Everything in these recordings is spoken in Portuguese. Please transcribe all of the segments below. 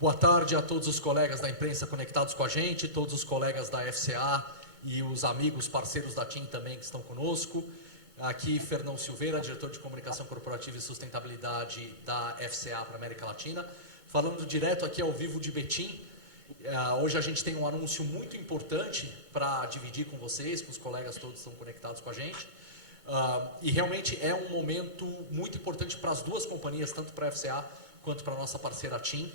Boa tarde a todos os colegas da imprensa conectados com a gente, todos os colegas da FCA e os amigos, parceiros da TIM também que estão conosco. Aqui, Fernão Silveira, diretor de Comunicação Corporativa e Sustentabilidade da FCA para a América Latina. Falando direto aqui ao vivo de Betim. Hoje a gente tem um anúncio muito importante para dividir com vocês, com os colegas todos que estão conectados com a gente. E realmente é um momento muito importante para as duas companhias, tanto para a FCA quanto para a nossa parceira TIM.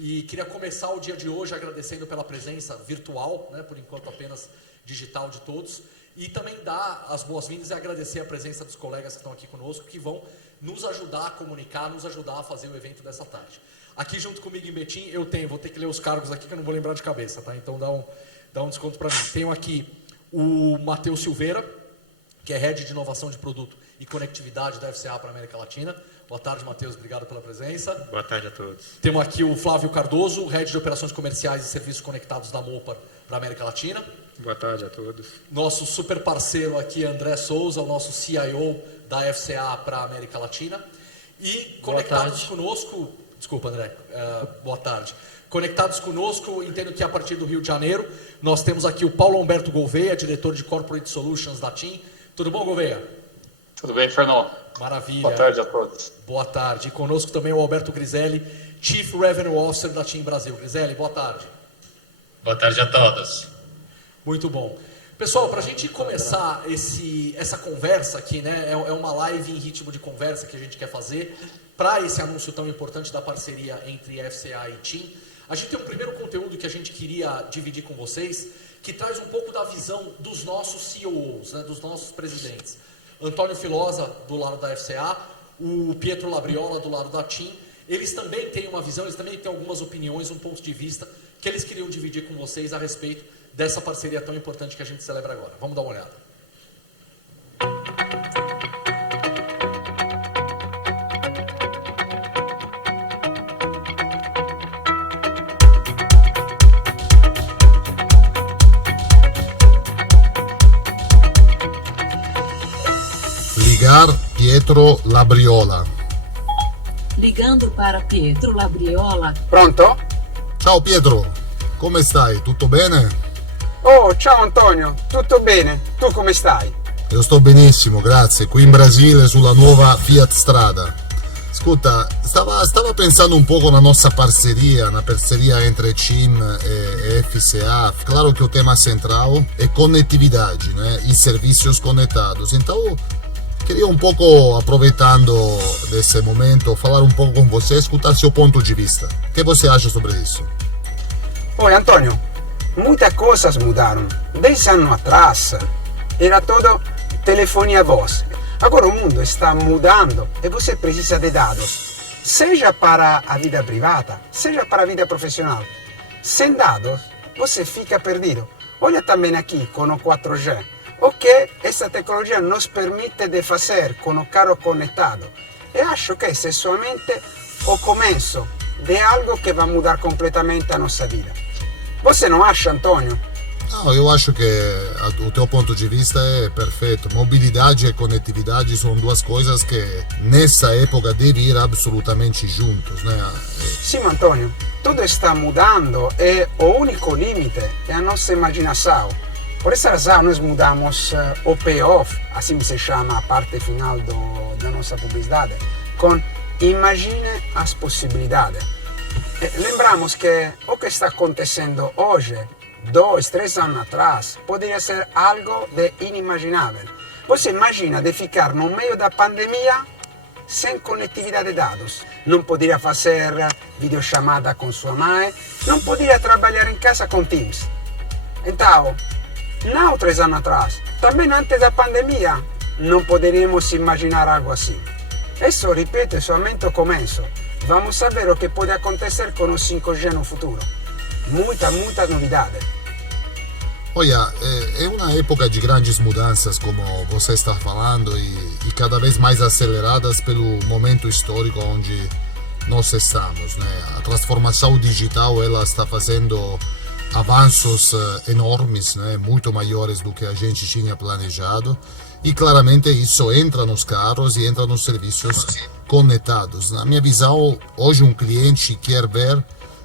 E queria começar o dia de hoje agradecendo pela presença virtual, né, por enquanto apenas digital de todos, e também dar as boas-vindas e agradecer a presença dos colegas que estão aqui conosco, que vão nos ajudar a comunicar, nos ajudar a fazer o evento dessa tarde. Aqui junto comigo em Betim, vou ter que ler os cargos aqui que eu não vou lembrar de cabeça, tá? Então dá um desconto para mim. Tenho aqui o Matheus Silveira, que é Head de Inovação de Produto e Conectividade da FCA para a América Latina. Boa tarde, Matheus, obrigado pela presença. Boa tarde a todos. Temos aqui o Flávio Cardoso, Head de Operações Comerciais e Serviços Conectados da Mopar para a América Latina. Boa tarde a todos. Nosso super parceiro aqui, André Souza, o nosso CIO da FCA para a América Latina. E conectados conosco... Desculpa, André. Boa tarde. Conectados conosco, entendo que a partir do Rio de Janeiro, nós temos aqui o Paulo Humberto Gouveia, diretor de Corporate Solutions da TIM. Tudo bom, Gouveia? Tudo bem, Fernão? Maravilha. Boa tarde a todos. Boa tarde. E conosco também o Alberto Griselli, Chief Revenue Officer da TIM Brasil. Griselli, boa tarde. Boa tarde a todos. Muito bom. Pessoal, para a gente começar essa conversa aqui, né, é uma live em ritmo de conversa que a gente quer fazer para esse anúncio tão importante da parceria entre FCA e TIM. A gente tem um primeiro conteúdo que a gente queria dividir com vocês, que traz um pouco da visão dos nossos CEOs, né, dos nossos presidentes. Antônio Filosa, do lado da FCA, o Pietro Labriola, do lado da TIM. Eles também têm uma visão, eles também têm algumas opiniões, um ponto de vista que eles queriam dividir com vocês a respeito dessa parceria tão importante que a gente celebra agora. Vamos dar uma olhada. Ligar Pietro Labriola. Ligando para Pietro Labriola. Pronto? Ciao Pietro, come stai? Tutto bene? Oh, ciao Antonio, tutto bene? Tu come stai? Io sto benissimo, grazie. Qui in Brasile sulla nuova Fiat Strada. Ascolta, stava pensando un po' con la nostra parceria, una parceria entre TIM e FCA. Claro que o tema central é conectividade, né? E serviços conectados. Então, queria um pouco, aproveitando desse momento, falar um pouco com você, escutar seu ponto de vista. O que você acha sobre isso? Oi, Antonio, muitas coisas mudaram. 10 anos atrás, era todo telefonia a voz. Agora o mundo está mudando e você precisa de dados, seja para a vida privada, seja para a vida profissional. Sem dados, você fica perdido. Olha também aqui com o 4G. O que essa tecnologia nos permite de fazer com o carro conectado. E acho que esse é somente o começo de algo que vai mudar completamente a nossa vida. Você não acha, Antonio? Não, eu acho que o teu ponto de vista é perfeito. Mobilidade e conectividade são duas coisas que nessa época devem ir absolutamente juntos, né? Sim, Antonio. Tudo está mudando e o único limite é a nossa imaginação. Por essa razão nós mudamos o payoff, assim se chama a parte final da nossa publicidade, com imagine as possibilidades. Lembramos que o que está acontecendo hoje, 2, 3 anos atrás, poderia ser algo de inimaginável. Você imagina de ficar no meio da pandemia sem conectividade de dados. Não poderia fazer videochamada com sua mãe, não poderia trabalhar em casa com Teams. Então, não 3 anos atrás, também antes da pandemia, não poderíamos imaginar algo assim. Isso, ripeto, é somente o começo. Vamos ver o que pode acontecer com o 5G no futuro. Muita novidade. Olha, é uma época de grandes mudanças, como você está falando, e cada vez mais aceleradas pelo momento histórico onde nós estamos, né? A transformação digital, ela está fazendo avanços enormes, né? Muito maiores do que a gente tinha planejado, e claramente isso entra nos carros e entra nos serviços conectados. Na minha visão, hoje um cliente quer ver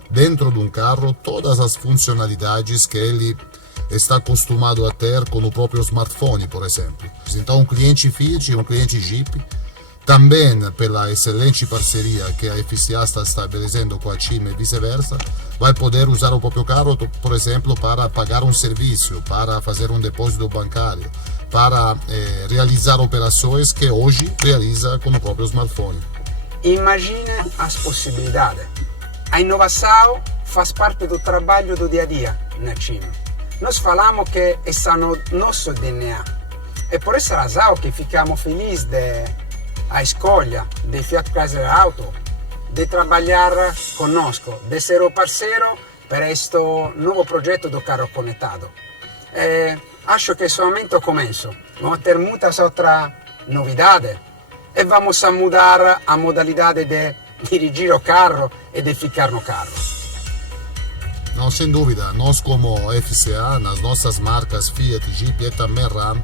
dentro de um carro todas as funcionalidades que ele está acostumado a ter com o próprio smartphone, por exemplo. Então, um cliente Fiat e um cliente Jeep, também pela excelente parceria que a FCA está estabelecendo com a CIM e vice-versa, vai poder usar o próprio carro, por exemplo, para pagar um serviço, para fazer um depósito bancário, para realizar operações que hoje realiza com o próprio smartphone. Imagine as possibilidades. A inovação faz parte do trabalho do dia a dia na CIM. Nós falamos que está no nosso DNA. É por essa razão que ficamos felizes a escolha de Fiat Chrysler Auto de trabalhar conosco, de ser o parceiro para este novo projeto do carro conectado. Acho que é somente o começo. Vamos ter muitas outras novidades e vamos a mudar a modalidade de dirigir o carro e de ficar no carro. Não, sem dúvida, nós como FCA, nas nossas marcas Fiat, Jeep e também Ram,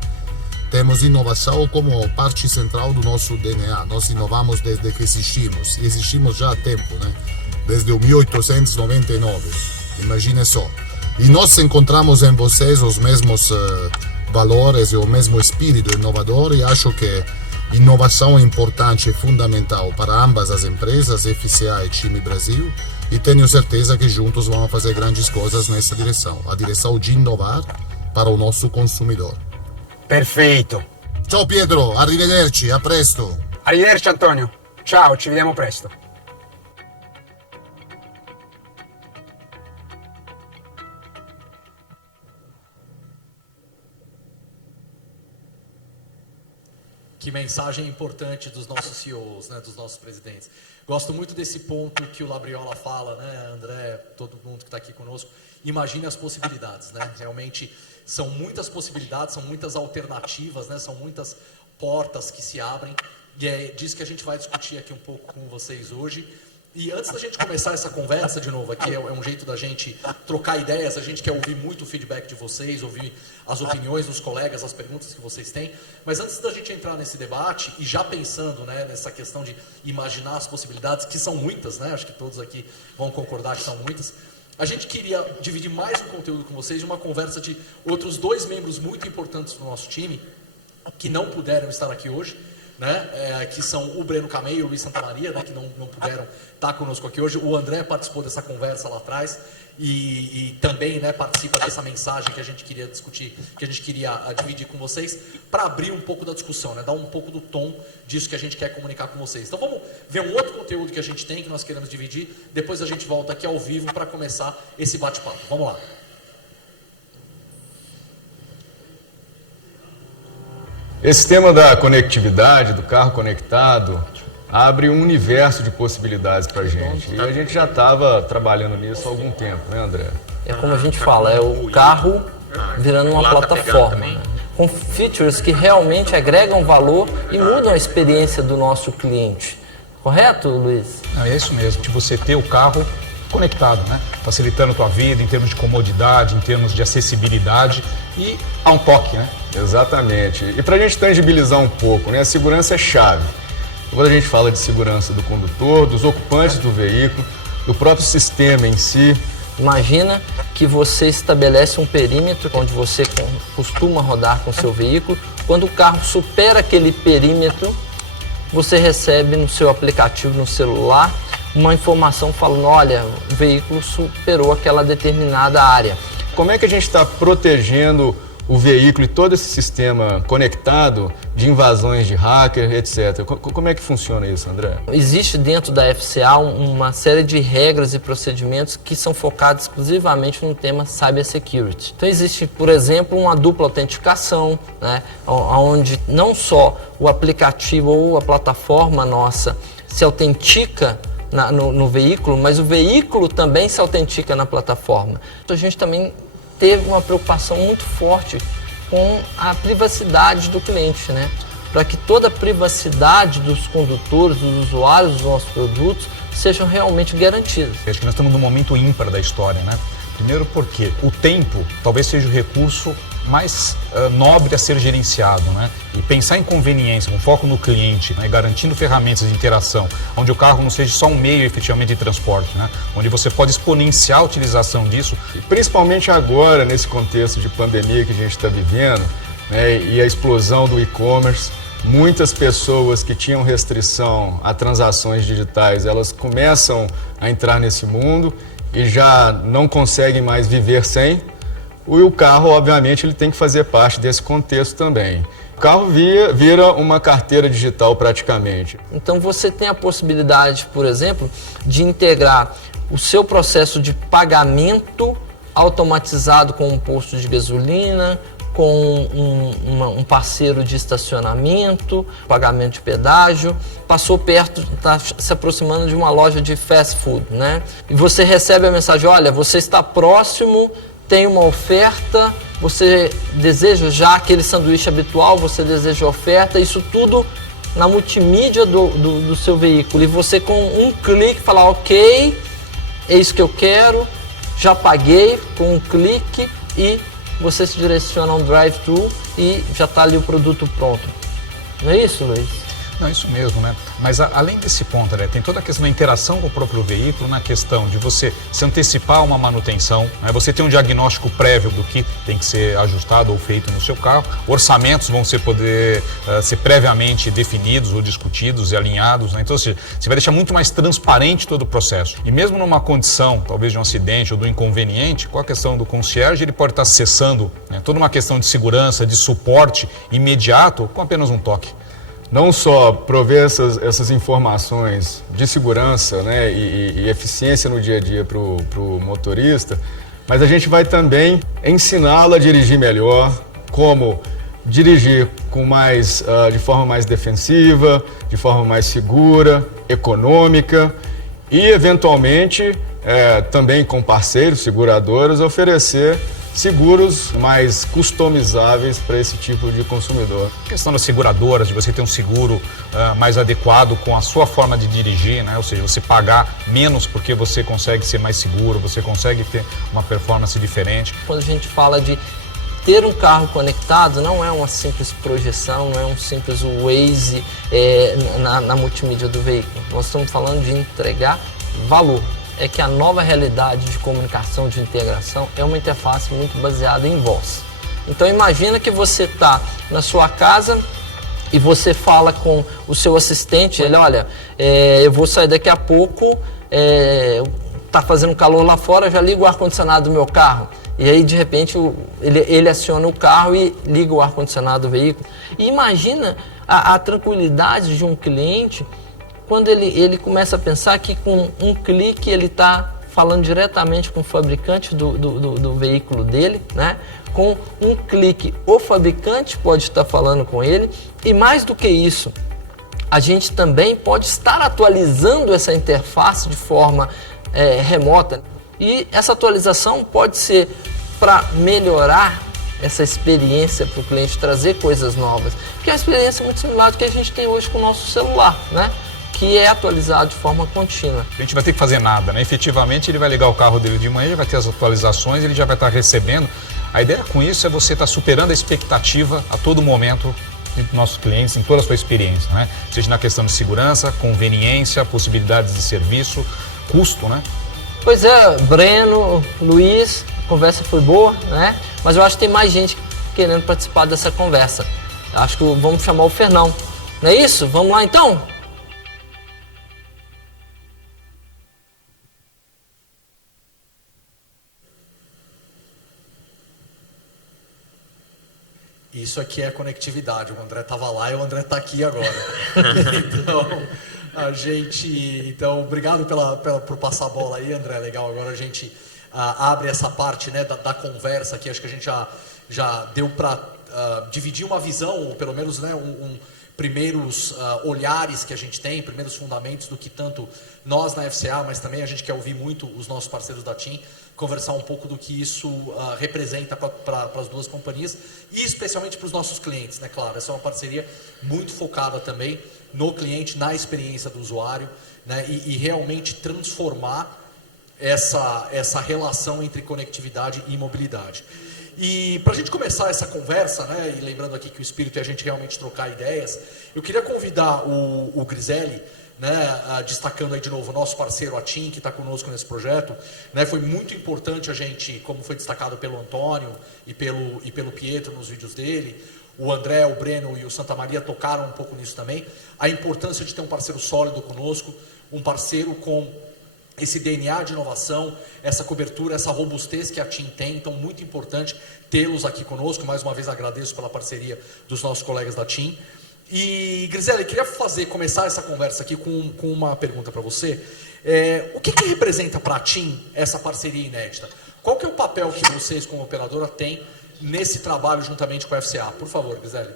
temos inovação como parte central do nosso DNA. Nós inovamos desde que existimos já há tempo, né? Desde o 1899, imagine só. E nós encontramos em vocês os mesmos valores e o mesmo espírito inovador, e acho que inovação é importante e fundamental para ambas as empresas, FCA e CIM Brasil, e tenho certeza que juntos vamos fazer grandes coisas nessa direção, a direção de inovar para o nosso consumidor. Perfeito. Ciao Pietro, arrivederci, a presto. Arrivederci Antonio. Ciao, ci vediamo presto. Que mensagem importante dos nossos CEOs, né, dos nossos presidentes. Gosto muito desse ponto que o Labriola fala, né, André, todo mundo que está aqui conosco. Imagine as possibilidades, né? Realmente são muitas possibilidades, são muitas alternativas, né? São muitas portas que se abrem. E é disso que a gente vai discutir aqui um pouco com vocês hoje. E antes da gente começar essa conversa de novo, aqui é um jeito da gente trocar ideias, a gente quer ouvir muito o feedback de vocês, ouvir as opiniões dos colegas, as perguntas que vocês têm. Mas antes da gente entrar nesse debate, e já pensando, né, nessa questão de imaginar as possibilidades, que são muitas, né, acho que todos aqui vão concordar que são muitas, a gente queria dividir mais um conteúdo com vocês, uma conversa de outros dois membros muito importantes do nosso time, que não puderam estar aqui hoje, né, que são o Breno Camei e o Luiz Santamaria, né, que não puderam estar conosco aqui hoje. O André participou dessa conversa lá atrás e também, né, participa dessa mensagem que a gente queria discutir, que a gente queria dividir com vocês, para abrir um pouco da discussão, né, dar um pouco do tom disso que a gente quer comunicar com vocês. Então vamos ver um outro conteúdo que a gente tem, que nós queremos dividir, depois a gente volta aqui ao vivo para começar esse bate-papo. Vamos lá. Esse tema da conectividade, do carro conectado, abre um universo de possibilidades para a gente. E a gente já estava trabalhando nisso há algum tempo, né, André? É como a gente fala, é o carro virando uma plataforma, né? Com features que realmente agregam valor e mudam a experiência do nosso cliente. Correto, Luiz? É isso mesmo, de você ter o carro conectado, né? Facilitando a tua vida em termos de comodidade, em termos de acessibilidade e a um toque, né? Exatamente. E para a gente tangibilizar um pouco, né, a segurança é chave. Quando a gente fala de segurança do condutor, dos ocupantes do veículo, do próprio sistema em si. Imagina que você estabelece um perímetro onde você costuma rodar com o seu veículo. Quando o carro supera aquele perímetro, você recebe no seu aplicativo, no celular, uma informação falando, olha, o veículo superou aquela determinada área. Como é que a gente está protegendo o veículo e todo esse sistema conectado de invasões de hacker, etc. Como é que funciona isso, André? Existe dentro da FCA uma série de regras e procedimentos que são focados exclusivamente no tema Cybersecurity. Então existe, por exemplo, uma dupla autenticação, né, onde não só o aplicativo ou a plataforma nossa se autentica no veículo, mas o veículo também se autentica na plataforma. Então a gente também teve uma preocupação muito forte com a privacidade do cliente, né? Para que toda a privacidade dos condutores, dos usuários dos nossos produtos sejam realmente garantidas. Acho que nós estamos num momento ímpar da história, né? Primeiro porque o tempo talvez seja o recurso mais nobre a ser gerenciado, né? E pensar em conveniência, com foco no cliente, né? Garantindo ferramentas de interação, onde o carro não seja só um meio efetivamente de transporte, né? Onde você pode exponenciar a utilização disso. E principalmente agora, nesse contexto de pandemia que a gente está vivendo, né? E a explosão do e-commerce, muitas pessoas que tinham restrição a transações digitais, elas começam a entrar nesse mundo e já não conseguem mais viver sem. E o carro, obviamente, ele tem que fazer parte desse contexto também. O carro vira uma carteira digital praticamente. Então você tem a possibilidade, por exemplo, de integrar o seu processo de pagamento automatizado com um posto de gasolina, com um parceiro de estacionamento, pagamento de pedágio, passou perto, está se aproximando de uma loja de fast food, né? E você recebe a mensagem, olha, você está próximo, tem uma oferta, você deseja já aquele sanduíche habitual, você deseja oferta, isso tudo na multimídia do seu veículo. E você com um clique falar, ok, é isso que eu quero, já paguei com um clique e você se direciona a um drive-thru e já está ali o produto pronto. Não é isso, Luiz? Não, isso mesmo, né? Mas além desse ponto, né, tem toda a questão da interação com o próprio veículo, na questão de você se antecipar a uma manutenção, né? Você tem um diagnóstico prévio do que tem que ser ajustado ou feito no seu carro, orçamentos vão poder ser previamente definidos ou discutidos e alinhados, né? Então, ou seja, você vai deixar muito mais transparente todo o processo. E mesmo numa condição, talvez de um acidente ou do inconveniente, com a questão do concierge, ele pode estar acessando, né, toda uma questão de segurança, de suporte imediato com apenas um toque. Não só prover essas informações de segurança, né, e eficiência no dia a dia para o motorista, mas a gente vai também ensiná-lo a dirigir melhor, como dirigir de forma mais defensiva, de forma mais segura, econômica e, eventualmente, também com parceiros, seguradoras, oferecer seguros mais customizáveis para esse tipo de consumidor. A questão das seguradoras, de você ter um seguro mais adequado com a sua forma de dirigir, né? Ou seja, você pagar menos porque você consegue ser mais seguro, você consegue ter uma performance diferente. Quando a gente fala de ter um carro conectado, não é uma simples projeção, não é um simples Waze na multimídia do veículo. Nós estamos falando de entregar valor. É que a nova realidade de comunicação, de integração, é uma interface muito baseada em voz. Então imagina que você está na sua casa e você fala com o seu assistente, ele, olha, eu vou sair daqui a pouco, está fazendo calor lá fora, já liga o ar-condicionado do meu carro. E aí, de repente, ele aciona o carro e liga o ar-condicionado do veículo. E imagina a tranquilidade de um cliente quando ele começa a pensar que com um clique ele está falando diretamente com o fabricante do veículo dele, né? Com um clique o fabricante pode estar falando com ele e mais do que isso, a gente também pode estar atualizando essa interface de forma remota e essa atualização pode ser para melhorar essa experiência para o cliente, trazer coisas novas, que é uma experiência muito similar do que a gente tem hoje com o nosso celular, né? Que é atualizado de forma contínua. A gente vai ter que fazer nada, né? Efetivamente, ele vai ligar o carro dele de manhã, ele vai ter as atualizações, ele já vai estar recebendo. A ideia com isso é você estar superando a expectativa a todo momento dos nossos clientes, em toda a sua experiência, né? Seja na questão de segurança, conveniência, possibilidades de serviço, custo, né? Pois é, Breno, Luiz, a conversa foi boa, né? Mas eu acho que tem mais gente querendo participar dessa conversa. Acho que vamos chamar o Fernão. Não é isso? Vamos lá então? Isso aqui é conectividade. O André estava lá e o André está aqui agora. Então, obrigado por passar a bola aí, André. Legal. Agora a gente abre essa parte, né, da conversa aqui. Acho que a gente já deu para dividir uma visão, ou pelo menos, né, primeiros olhares que a gente tem, primeiros fundamentos do que tanto nós na FCA, mas também a gente quer ouvir muito os nossos parceiros da TIM, conversar um pouco do que isso representa para as duas companhias e especialmente para os nossos clientes, né? Claro, essa é uma parceria muito focada também no cliente, na experiência do usuário, né? E realmente transformar essa relação entre conectividade e mobilidade. E para a gente começar essa conversa, né, e lembrando aqui que o espírito é a gente realmente trocar ideias, eu queria convidar o Griselli, né, destacando aí de novo o nosso parceiro, a TIM, que está conosco nesse projeto, né, foi muito importante a gente, como foi destacado pelo Antônio e pelo Pietro nos vídeos dele, o André, o Breno e o Santa Maria tocaram um pouco nisso também, a importância de ter um parceiro sólido conosco, um parceiro com esse DNA de inovação, essa cobertura, essa robustez que a TIM tem, então muito importante tê-los aqui conosco. Mais uma vez agradeço pela parceria dos nossos colegas da TIM. E Griselli, queria começar essa conversa aqui com uma pergunta para você. O que representa para a TIM essa parceria inédita? Qual que é o papel que vocês como operadora têm nesse trabalho juntamente com a FCA? Por favor, Griselli.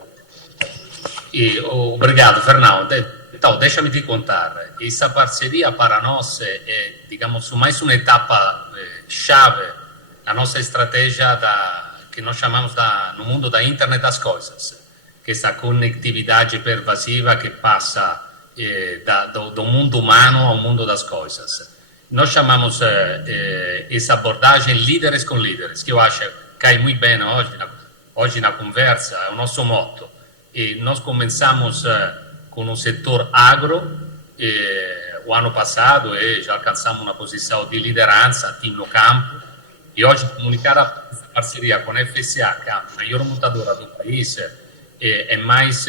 Obrigado, Fernando. Então, deixa-me te contar. Essa parceria para nós é, digamos, mais uma etapa chave na nossa estratégia que nós chamamos no mundo da Internet das Coisas, que é essa conectividade pervasiva que passa do mundo humano ao mundo das coisas. Nós chamamos essa abordagem líderes com líderes, que eu acho que cai muito bem hoje na conversa, é o nosso motto. E nós começamos com o setor agro o ano passado e já alcançamos uma posição de liderança aqui no campo. E hoje comunicar a parceria com a FCA, que é a maior montadora do país, é mais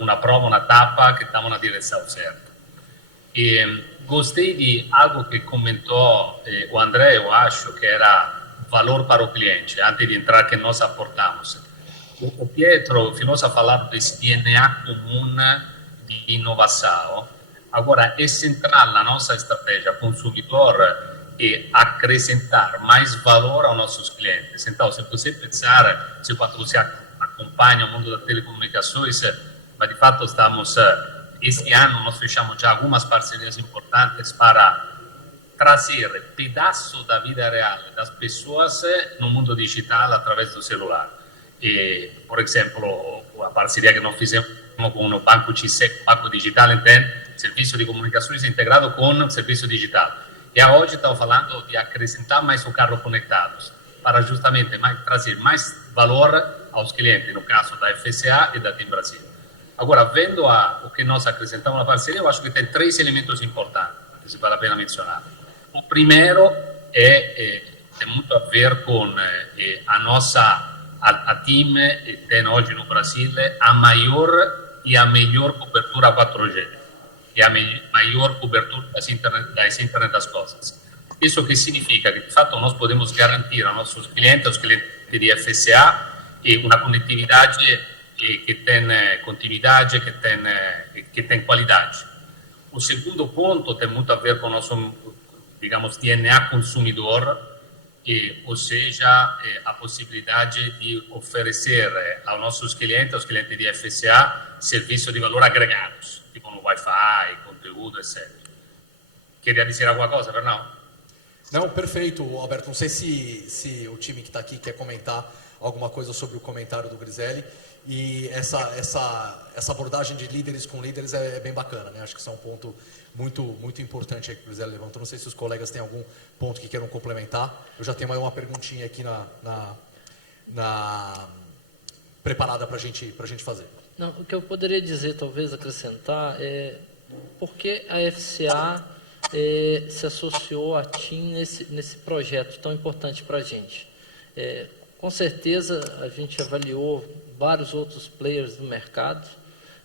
uma prova, uma etapa que estamos na direção certa. E gostei de algo que comentou o André, eu acho que era valor para o cliente, antes de entrar que nós aportamos. O Pietro finalmente a falar desse DNA comum de inovação. Agora, é central na nossa estratégia consumidor acrescentar mais valor aos nossos clientes. Então, se você pensar, se você acompanha o mundo das telecomunicações, mas de fato este ano nós fechamos já algumas parcerias importantes para trazer pedaço da vida real das pessoas no mundo digital através do celular. Por exemplo, a parceria que nós fizemos com o Banco CISEC, Banco Digital, entende? Serviço de comunicações integrado com serviço digital. E hoje estamos falando de acrescentar mais o carro conectados, para justamente trazer mais valor aos clientes, no caso da FCA e da TIM Brasil. Agora, vendo o que nós acrescentamos na parceria, eu acho que tem 3 elementos importantes que vale a pena mencionar. O primeiro tem muito a ver com a TIM tem hoje no Brasil a maior e a melhor cobertura 4G, e a maior cobertura das internet das coisas. Isso que significa que, de fato, nós podemos garantir aos nossos clientes, aos clientes de FCA, uma conectividade que tem continuidade, que tem qualidade. O segundo ponto tem muito a ver com o nosso, digamos, DNA consumidor, ou seja, a possibilidade de oferecer aos nossos clientes, aos clientes de FCA, serviços de valor agregados, tipo no Wi-Fi, conteúdo, etc. Queria dizer alguma coisa, Fernando? Não, perfeito, Alberto. Não sei se o time que está aqui quer comentar alguma coisa sobre o comentário do Griselli. E essa abordagem de líderes com líderes é bem bacana, né? Acho que isso é um ponto muito importante aí que o Griselli levantou. Não sei se os colegas têm algum ponto que queiram complementar. Eu já tenho aí uma perguntinha aqui preparada para a gente fazer. Não, o que eu poderia dizer, talvez acrescentar, é por que a FCA se associou à TIM nesse projeto tão importante para a gente. Com certeza a gente avaliou vários outros players do mercado,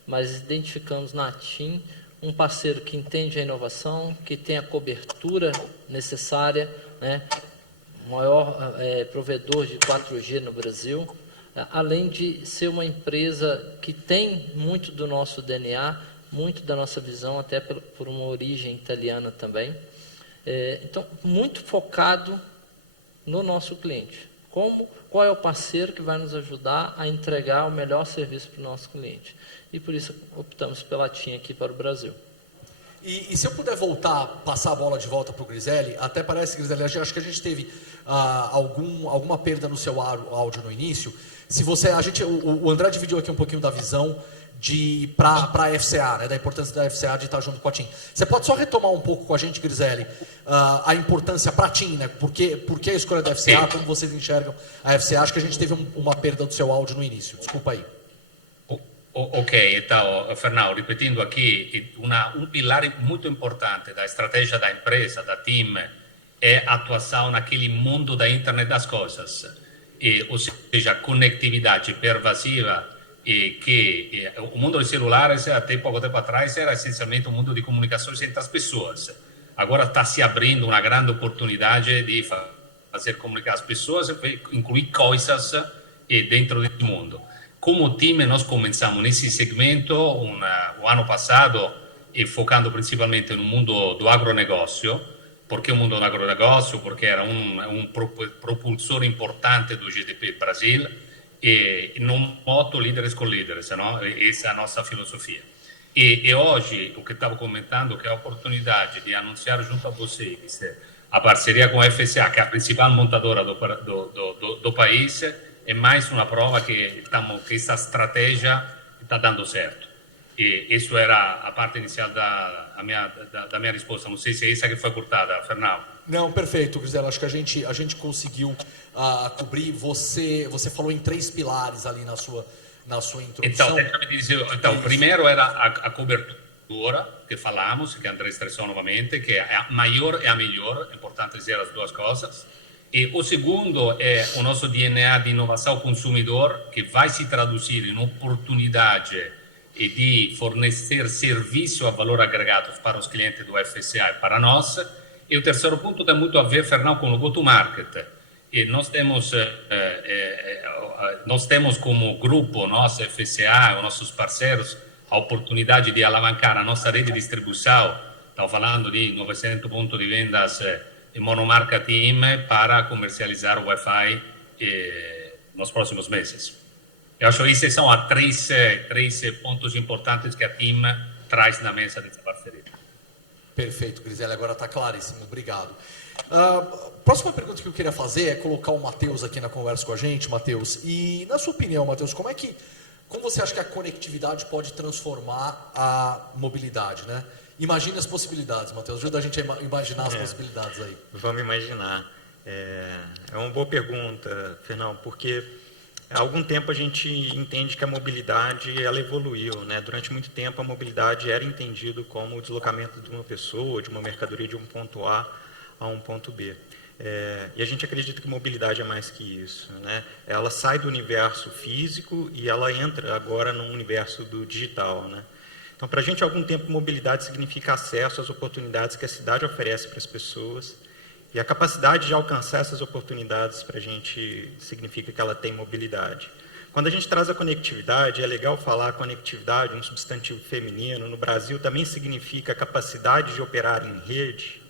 mas identificamos na TIM um parceiro que entende a inovação, que tem a cobertura necessária, né? O maior provedor de 4G no Brasil, além de ser uma empresa que tem muito do nosso DNA, muito da nossa visão, até por uma origem italiana também. Então, muito focado no nosso cliente. Qual é o parceiro que vai nos ajudar a entregar o melhor serviço para o nosso cliente? E por isso optamos pela TIM aqui para o Brasil. E se eu puder passar a bola de volta para o Griselli, até parece, Griselli, acho que a gente teve alguma perda no seu áudio no início. Se você, o André dividiu aqui um pouquinho da visão para a FCA, né, da importância da FCA de estar junto com a TIM. Você pode só retomar um pouco com a gente, Griselli, a importância para a TIM, né? Por que a escolha da FCA, como vocês enxergam a FCA? Acho que a gente teve uma perda do seu áudio no início. Desculpa aí. Ok, então, Fernando, repetindo aqui, um pilar muito importante da estratégia da empresa, da TIM, é a atuação naquele mundo da internet das coisas, ou seja, conectividade pervasiva, que o mundo dos celulares, até pouco tempo atrás, era essencialmente um mundo de comunicações entre as pessoas. Agora está se abrindo uma grande oportunidade de fazer comunicar as pessoas, incluir coisas dentro do mundo. Como time, nós começamos nesse segmento o ano passado, focando principalmente no mundo do agronegócio. Por que o mundo do agronegócio? Porque era um propulsor importante do GDP Brasil, e não moto líderes com líderes, não? Essa é a nossa filosofia. E hoje, o que estava comentando, que é a oportunidade de anunciar junto a vocês a parceria com a FCA, que é a principal montadora do país, é mais uma prova que essa estratégia está dando certo. E isso era a parte inicial da minha resposta. Não sei se é essa que foi cortada, Fernando. Não, perfeito, Griselli. Acho que a gente conseguiu cobrir. Você falou em 3 pilares ali na sua introdução. Então, deixa-me dizer. Então, primeiro era a cobertura, que falamos, que André estressou novamente, que é a maior e a melhor. É importante dizer as duas coisas. E o segundo é o nosso DNA de inovação consumidor, que vai se traduzir em oportunidade de fornecer serviço a valor agregado para os clientes do FCA e para nós. E o terceiro ponto tem muito a ver, Fernando, com o go-to-market. E nós temos como grupo, nós, FCA, os nossos parceiros, a oportunidade de alavancar a nossa rede de distribuição. Estamos falando de 900 pontos de vendas monomarca TIM para comercializar o Wi-Fi nos próximos meses. Eu acho que esses são os três pontos importantes que a TIM traz na mesa dessa parceria. Perfeito, Griselli, agora está claríssimo, obrigado. Próxima pergunta que eu queria fazer é colocar o Matheus aqui na conversa com a gente, Matheus. E na sua opinião, Matheus, como você acha que a conectividade pode transformar a mobilidade, né? Imagine as possibilidades, Matheus. Ajuda a gente a imaginar as possibilidades aí. Vamos imaginar. É uma boa pergunta, Fernão, porque há algum tempo a gente entende que a mobilidade ela evoluiu, né? Durante muito tempo a mobilidade era entendido como o deslocamento de uma pessoa, de uma mercadoria de um ponto A a um ponto B. E a gente acredita que mobilidade é mais que isso, né? Ela sai do universo físico e ela entra agora no universo do digital, né? Então, para a gente, há algum tempo, mobilidade significa acesso às oportunidades que a cidade oferece para as pessoas, e a capacidade de alcançar essas oportunidades para a gente significa que ela tem mobilidade. Quando a gente traz a conectividade, é legal falar conectividade, um substantivo feminino, no Brasil também significa a capacidade de operar em rede.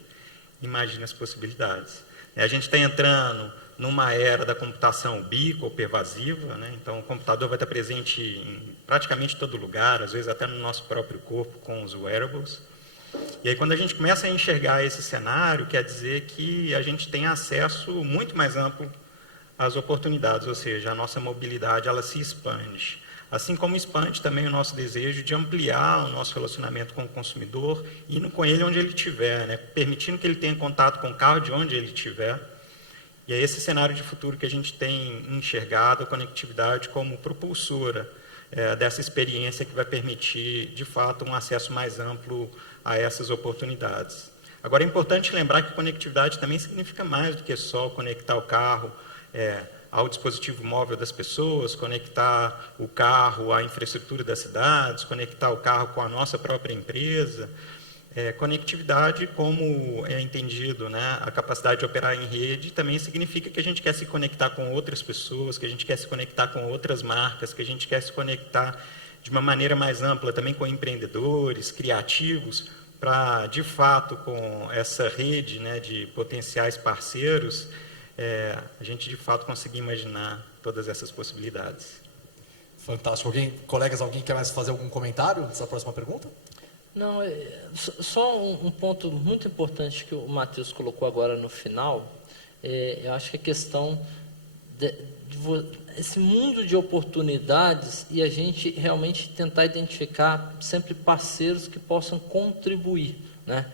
Imagine as possibilidades. A gente está entrando numa era da computação ubíqua ou pervasiva, né? Então o computador vai estar presente em praticamente todo lugar, às vezes até no nosso próprio corpo com os wearables. E aí quando a gente começa a enxergar esse cenário, quer dizer que a gente tem acesso muito mais amplo às oportunidades, ou seja, a nossa mobilidade ela se expande. Assim como expande também o nosso desejo de ampliar o nosso relacionamento com o consumidor, indo com ele onde ele estiver, né? Permitindo que ele tenha contato com o carro de onde ele estiver. E é esse cenário de futuro que a gente tem enxergado a conectividade como propulsora dessa experiência que vai permitir, de fato, um acesso mais amplo a essas oportunidades. Agora, é importante lembrar que conectividade também significa mais do que só conectar o carro ao dispositivo móvel das pessoas, conectar o carro à infraestrutura das cidades, conectar o carro com a nossa própria empresa. Conectividade, como é entendido, né, a capacidade de operar em rede, também significa que a gente quer se conectar com outras pessoas, que a gente quer se conectar com outras marcas, que a gente quer se conectar de uma maneira mais ampla também com empreendedores, criativos, para, de fato, com essa rede, né, de potenciais parceiros, a gente, de fato, conseguir imaginar todas essas possibilidades. Fantástico. Colegas, alguém quer mais fazer algum comentário nessa próxima pergunta? Não, só um ponto muito importante que o Matheus colocou agora no final, eu acho que a questão esse mundo de oportunidades e a gente realmente tentar identificar sempre parceiros que possam contribuir, né?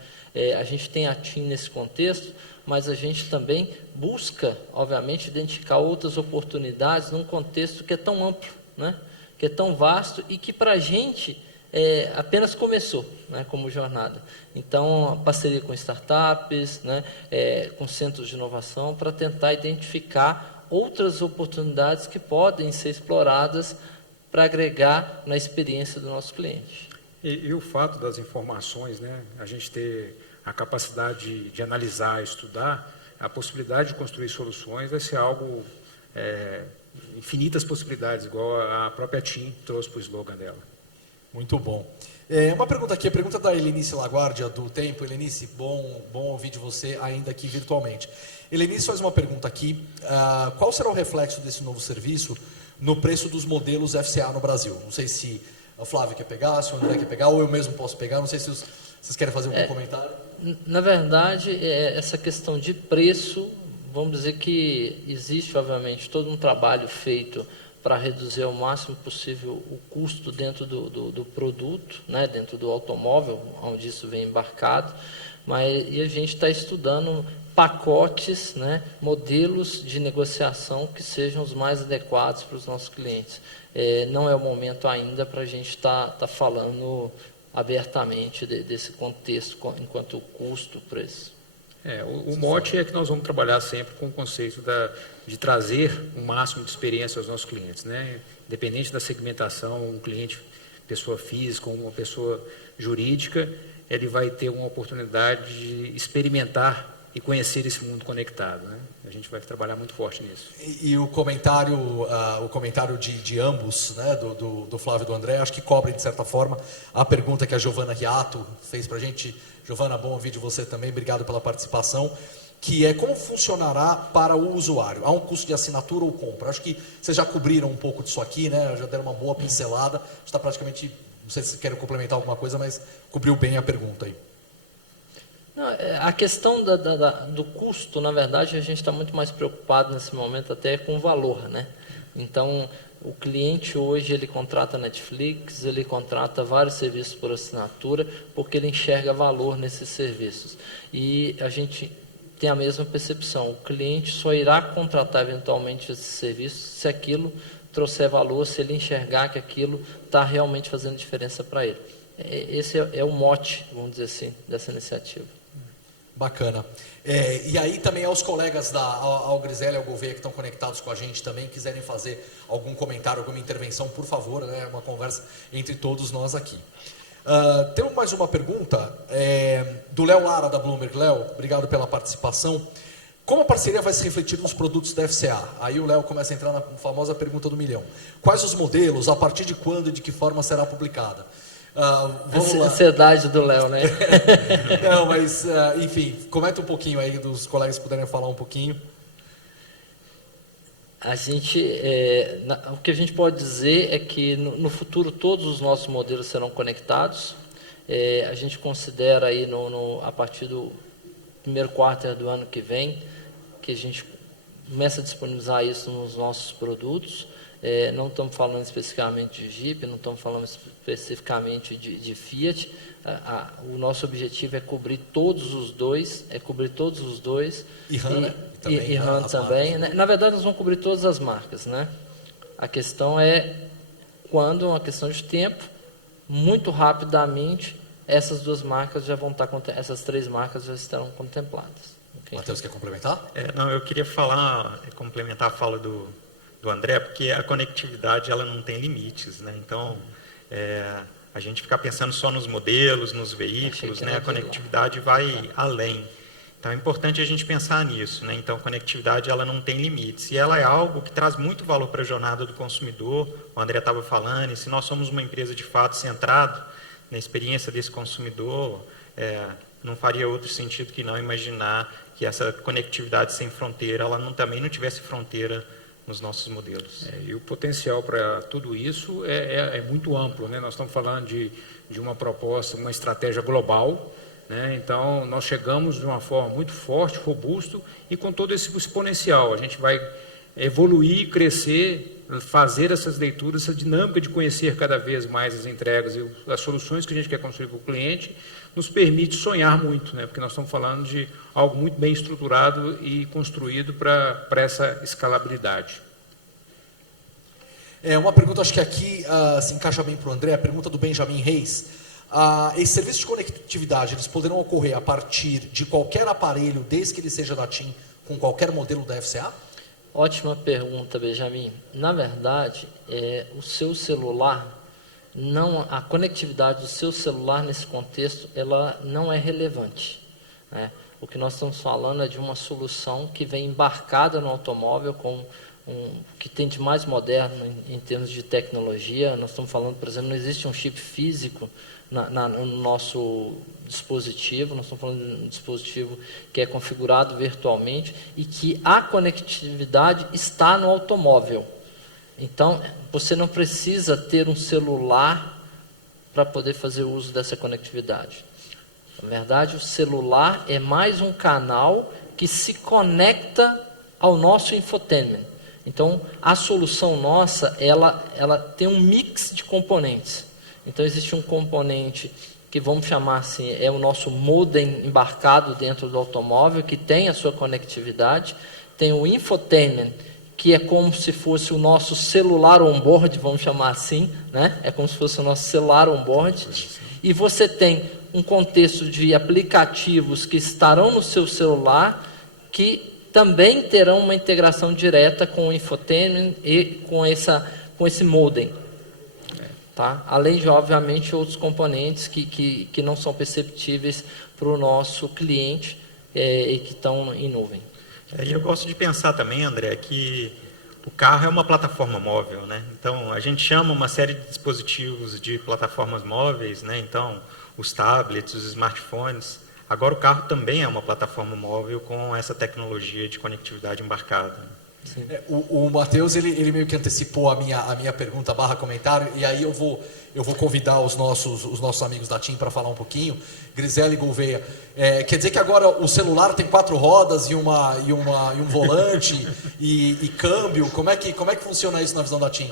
A gente tem a TIM nesse contexto, mas a gente também busca, obviamente, identificar outras oportunidades num contexto que é tão amplo, né? Que é tão vasto e que para a gente apenas começou, né, como jornada. Então, a parceria com startups, né, com centros de inovação, para tentar identificar outras oportunidades que podem ser exploradas para agregar na experiência do nosso cliente. E o fato das informações, né, a gente ter a capacidade de analisar, estudar, a possibilidade de construir soluções vai ser algo, infinitas possibilidades, igual a própria TIM trouxe para o slogan dela. Muito bom. Uma pergunta aqui, a pergunta da Helenice Laguardia, do Tempo. Helenice, bom ouvir de você ainda aqui virtualmente. Helenice faz uma pergunta aqui, qual será o reflexo desse novo serviço no preço dos modelos FCA no Brasil? Não sei se o Flávio quer pegar, se o André quer pegar, ou eu mesmo posso pegar, não sei se vocês querem fazer algum comentário. Na verdade, essa questão de preço, vamos dizer que existe, obviamente, todo um trabalho feito para reduzir ao máximo possível o custo dentro do produto, né, dentro do automóvel, onde isso vem embarcado, e a gente está estudando pacotes, né, modelos de negociação que sejam os mais adequados para os nossos clientes. Não é o momento ainda para a gente estar falando abertamente desse contexto, enquanto custo, preço. O mote é que nós vamos trabalhar sempre com o conceito de trazer o máximo de experiência aos nossos clientes, né? Independente da segmentação, um cliente, pessoa física ou uma pessoa jurídica, ele vai ter uma oportunidade de experimentar e conhecer esse mundo conectado, né? A gente vai trabalhar muito forte nisso. E o comentário de ambos, né, do Flávio e do André, acho que cobre, de certa forma, a pergunta que a Giovana Riato fez para a gente. Giovana, bom ouvir de você também, obrigado pela participação, que é como funcionará para o usuário. Há um custo de assinatura ou compra? Acho que vocês já cobriram um pouco disso aqui, né? Já deram uma boa pincelada, está praticamente, não sei se querem complementar alguma coisa, mas cobriu bem a pergunta aí. Não, a questão do custo, na verdade, a gente está muito mais preocupado nesse momento até com o valor, né? Então, o cliente hoje, ele contrata Netflix, ele contrata vários serviços por assinatura, porque ele enxerga valor nesses serviços. E a gente tem a mesma percepção, o cliente só irá contratar eventualmente esse serviço se aquilo trouxer valor, se ele enxergar que aquilo está realmente fazendo diferença para ele. Esse é o mote, vamos dizer assim, dessa iniciativa. Bacana. E aí também aos colegas ao Griselli e ao Gouveia que estão conectados com a gente também, quiserem fazer algum comentário, alguma intervenção, por favor, né? Uma conversa entre todos nós aqui. Temos mais uma pergunta do Léo Lara, da Bloomberg. Léo, obrigado pela participação. Como a parceria vai se refletir nos produtos da FCA? Aí o Léo começa a entrar na famosa pergunta do milhão. Quais os modelos, a partir de quando e de que forma será publicada? Ansiedade do Léo, né? Não, mas, enfim, comenta um pouquinho aí, dos colegas que puderem falar um pouquinho. A gente, o que a gente pode dizer é que no futuro todos os nossos modelos serão conectados. A gente considera aí a partir do primeiro quarto do ano que vem, que a gente começa a disponibilizar isso nos nossos produtos. Não estamos falando especificamente de Jeep, não estamos falando especificamente de Fiat. O nosso objetivo é cobrir todos os dois, E Ram também. E Ram também, né? Na verdade, nós vamos cobrir todas as marcas, né? A questão é quando, uma questão de tempo, muito rapidamente, essas duas marcas já vão estar, essas três marcas já estarão contempladas. Okay? Matheus, quer complementar? Não, eu queria complementar a fala do André, porque a conectividade ela não tem limites, né? Então, a gente ficar pensando só nos modelos, nos veículos, né? A conectividade vai além. Então, é importante a gente pensar nisso, né? Então, a conectividade ela não tem limites e ela é algo que traz muito valor para a jornada do consumidor. O André estava falando, e se nós somos uma empresa de fato centrada na experiência desse consumidor, não faria outro sentido que não imaginar que essa conectividade sem fronteira, ela também não tivesse fronteira nos nossos modelos. E o potencial para tudo isso é muito amplo, né? Nós estamos falando de uma proposta, uma estratégia global, né? Então, nós chegamos de uma forma muito forte, robusto e com todo esse exponencial. A gente vai evoluir, crescer, fazer essas leituras, essa dinâmica de conhecer cada vez mais as entregas e as soluções que a gente quer construir para o cliente, nos permite sonhar muito, né? Porque nós estamos falando de algo muito bem estruturado e construído para essa escalabilidade. Uma pergunta, acho que aqui se encaixa bem para o André, a pergunta do Benjamin Reis. Esses serviços de conectividade, eles poderão ocorrer a partir de qualquer aparelho, desde que ele seja da TIM, com qualquer modelo da FCA? Ótima pergunta, Benjamin. Na verdade, o seu celular, a conectividade do seu celular nesse contexto, ela não é relevante, né? O que nós estamos falando é de uma solução que vem embarcada no automóvel com que tem de mais moderno em termos de tecnologia. Nós estamos falando, por exemplo, não existe um chip físico no nosso dispositivo, nós estamos falando de um dispositivo que é configurado virtualmente e que a conectividade está no automóvel. Então, você não precisa ter um celular para poder fazer uso dessa conectividade. Na verdade, o celular é mais um canal que se conecta ao nosso infotainment. Então, a solução nossa, ela tem um mix de componentes. Então, existe um componente que vamos chamar assim, é o nosso modem embarcado dentro do automóvel, que tem a sua conectividade. Tem o infotainment, que é como se fosse o nosso celular on-board, vamos chamar assim, né? É como se fosse o nosso celular on-board. E você tem um contexto de aplicativos que estarão no seu celular, que também terão uma integração direta com o infotainment e com esse modem. Tá? Além de, obviamente, outros componentes que não são perceptíveis para o nosso cliente e que estão em nuvem. E eu gosto de pensar também, André, que o carro é uma plataforma móvel, né? Então, a gente chama uma série de dispositivos de plataformas móveis, né? Então, os tablets, os smartphones. Agora, o carro também é uma plataforma móvel com essa tecnologia de conectividade embarcada. O Matheus, ele meio que antecipou a minha pergunta / comentário, e aí eu vou convidar os nossos amigos da TIM para falar um pouquinho. Grisele Gouveia, quer dizer que agora o celular tem 4 rodas e um volante e câmbio? Como é que funciona isso na visão da TIM?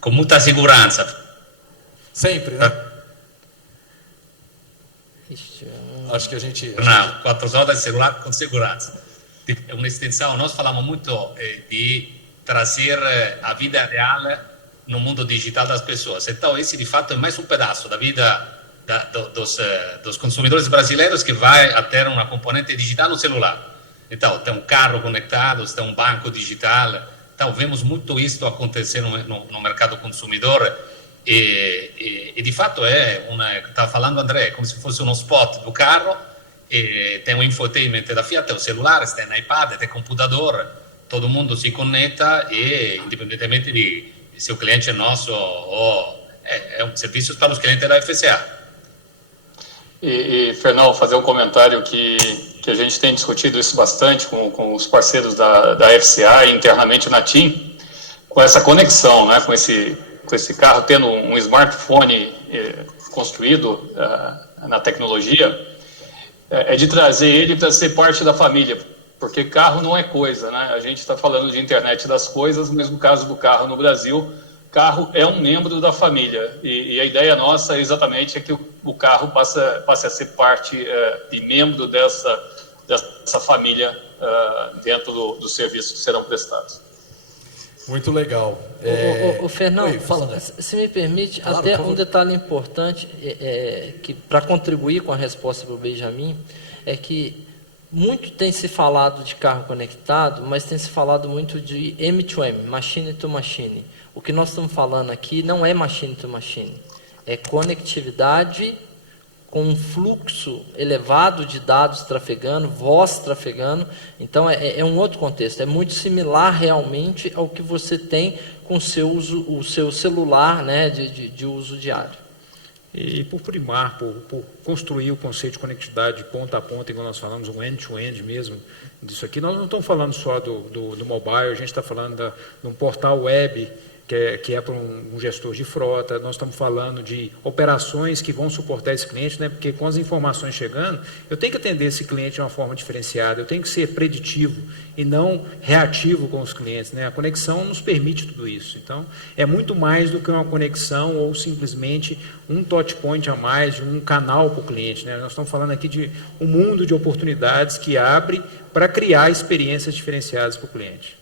Com muita segurança. Sempre, né? Acho que a gente... Não, 4 rodas de celular com segurança. É uma extensão. Nós falamos muito de trazer a vida real no mundo digital das pessoas. Então, esse, de fato, é mais um pedaço da vida dos consumidores brasileiros, que vai a ter uma componente digital no celular. Então, tem um carro conectado, tem um banco digital. Então, vemos muito isso acontecer no mercado consumidor. E de fato, estava falando, André, como se fosse um spot do carro. Tem um infotainment da Fiat, tem o celular, tem um iPad, tem computador, todo mundo se conecta e, independentemente de se o cliente é nosso ou é um serviço para os clientes da FCA. E Fernão, fazer um comentário que a gente tem discutido isso bastante com os parceiros da FCA e internamente na TIM, com essa conexão, né, com esse carro tendo um smartphone construído na tecnologia, é de trazer ele para ser parte da família, porque carro não é coisa, né? A gente está falando de internet das coisas, no mesmo caso do carro no Brasil, carro é um membro da família, e a ideia nossa exatamente é que o carro passe a ser parte e membro dessa família dentro dos serviços que serão prestados. Muito legal. O Fernando, Oi, fala, né? Se me permite, claro, até um detalhe importante que para contribuir com a resposta para o Benjamin, é que muito tem se falado de carro conectado, mas tem se falado muito de M2M, machine to machine. O que nós estamos falando aqui não é machine to machine, é conectividade com um fluxo elevado de dados trafegando, voz trafegando. Então, é um outro contexto. É muito similar realmente ao que você tem com o seu celular, né, de uso diário. e por primar, por construir o conceito de conectividade de ponta a ponta, igual nós falamos, um end-to-end mesmo disso aqui. Nós não estamos falando só do mobile, a gente está falando de um portal web que é para um gestor de frota, nós estamos falando de operações que vão suportar esse cliente, né? Porque com as informações chegando, eu tenho que atender esse cliente de uma forma diferenciada, eu tenho que ser preditivo e não reativo com os clientes, né? A conexão nos permite tudo isso. Então, é muito mais do que uma conexão ou simplesmente um touch point a mais, de um canal para o cliente, né? Nós estamos falando aqui de um mundo de oportunidades que abre para criar experiências diferenciadas para o cliente.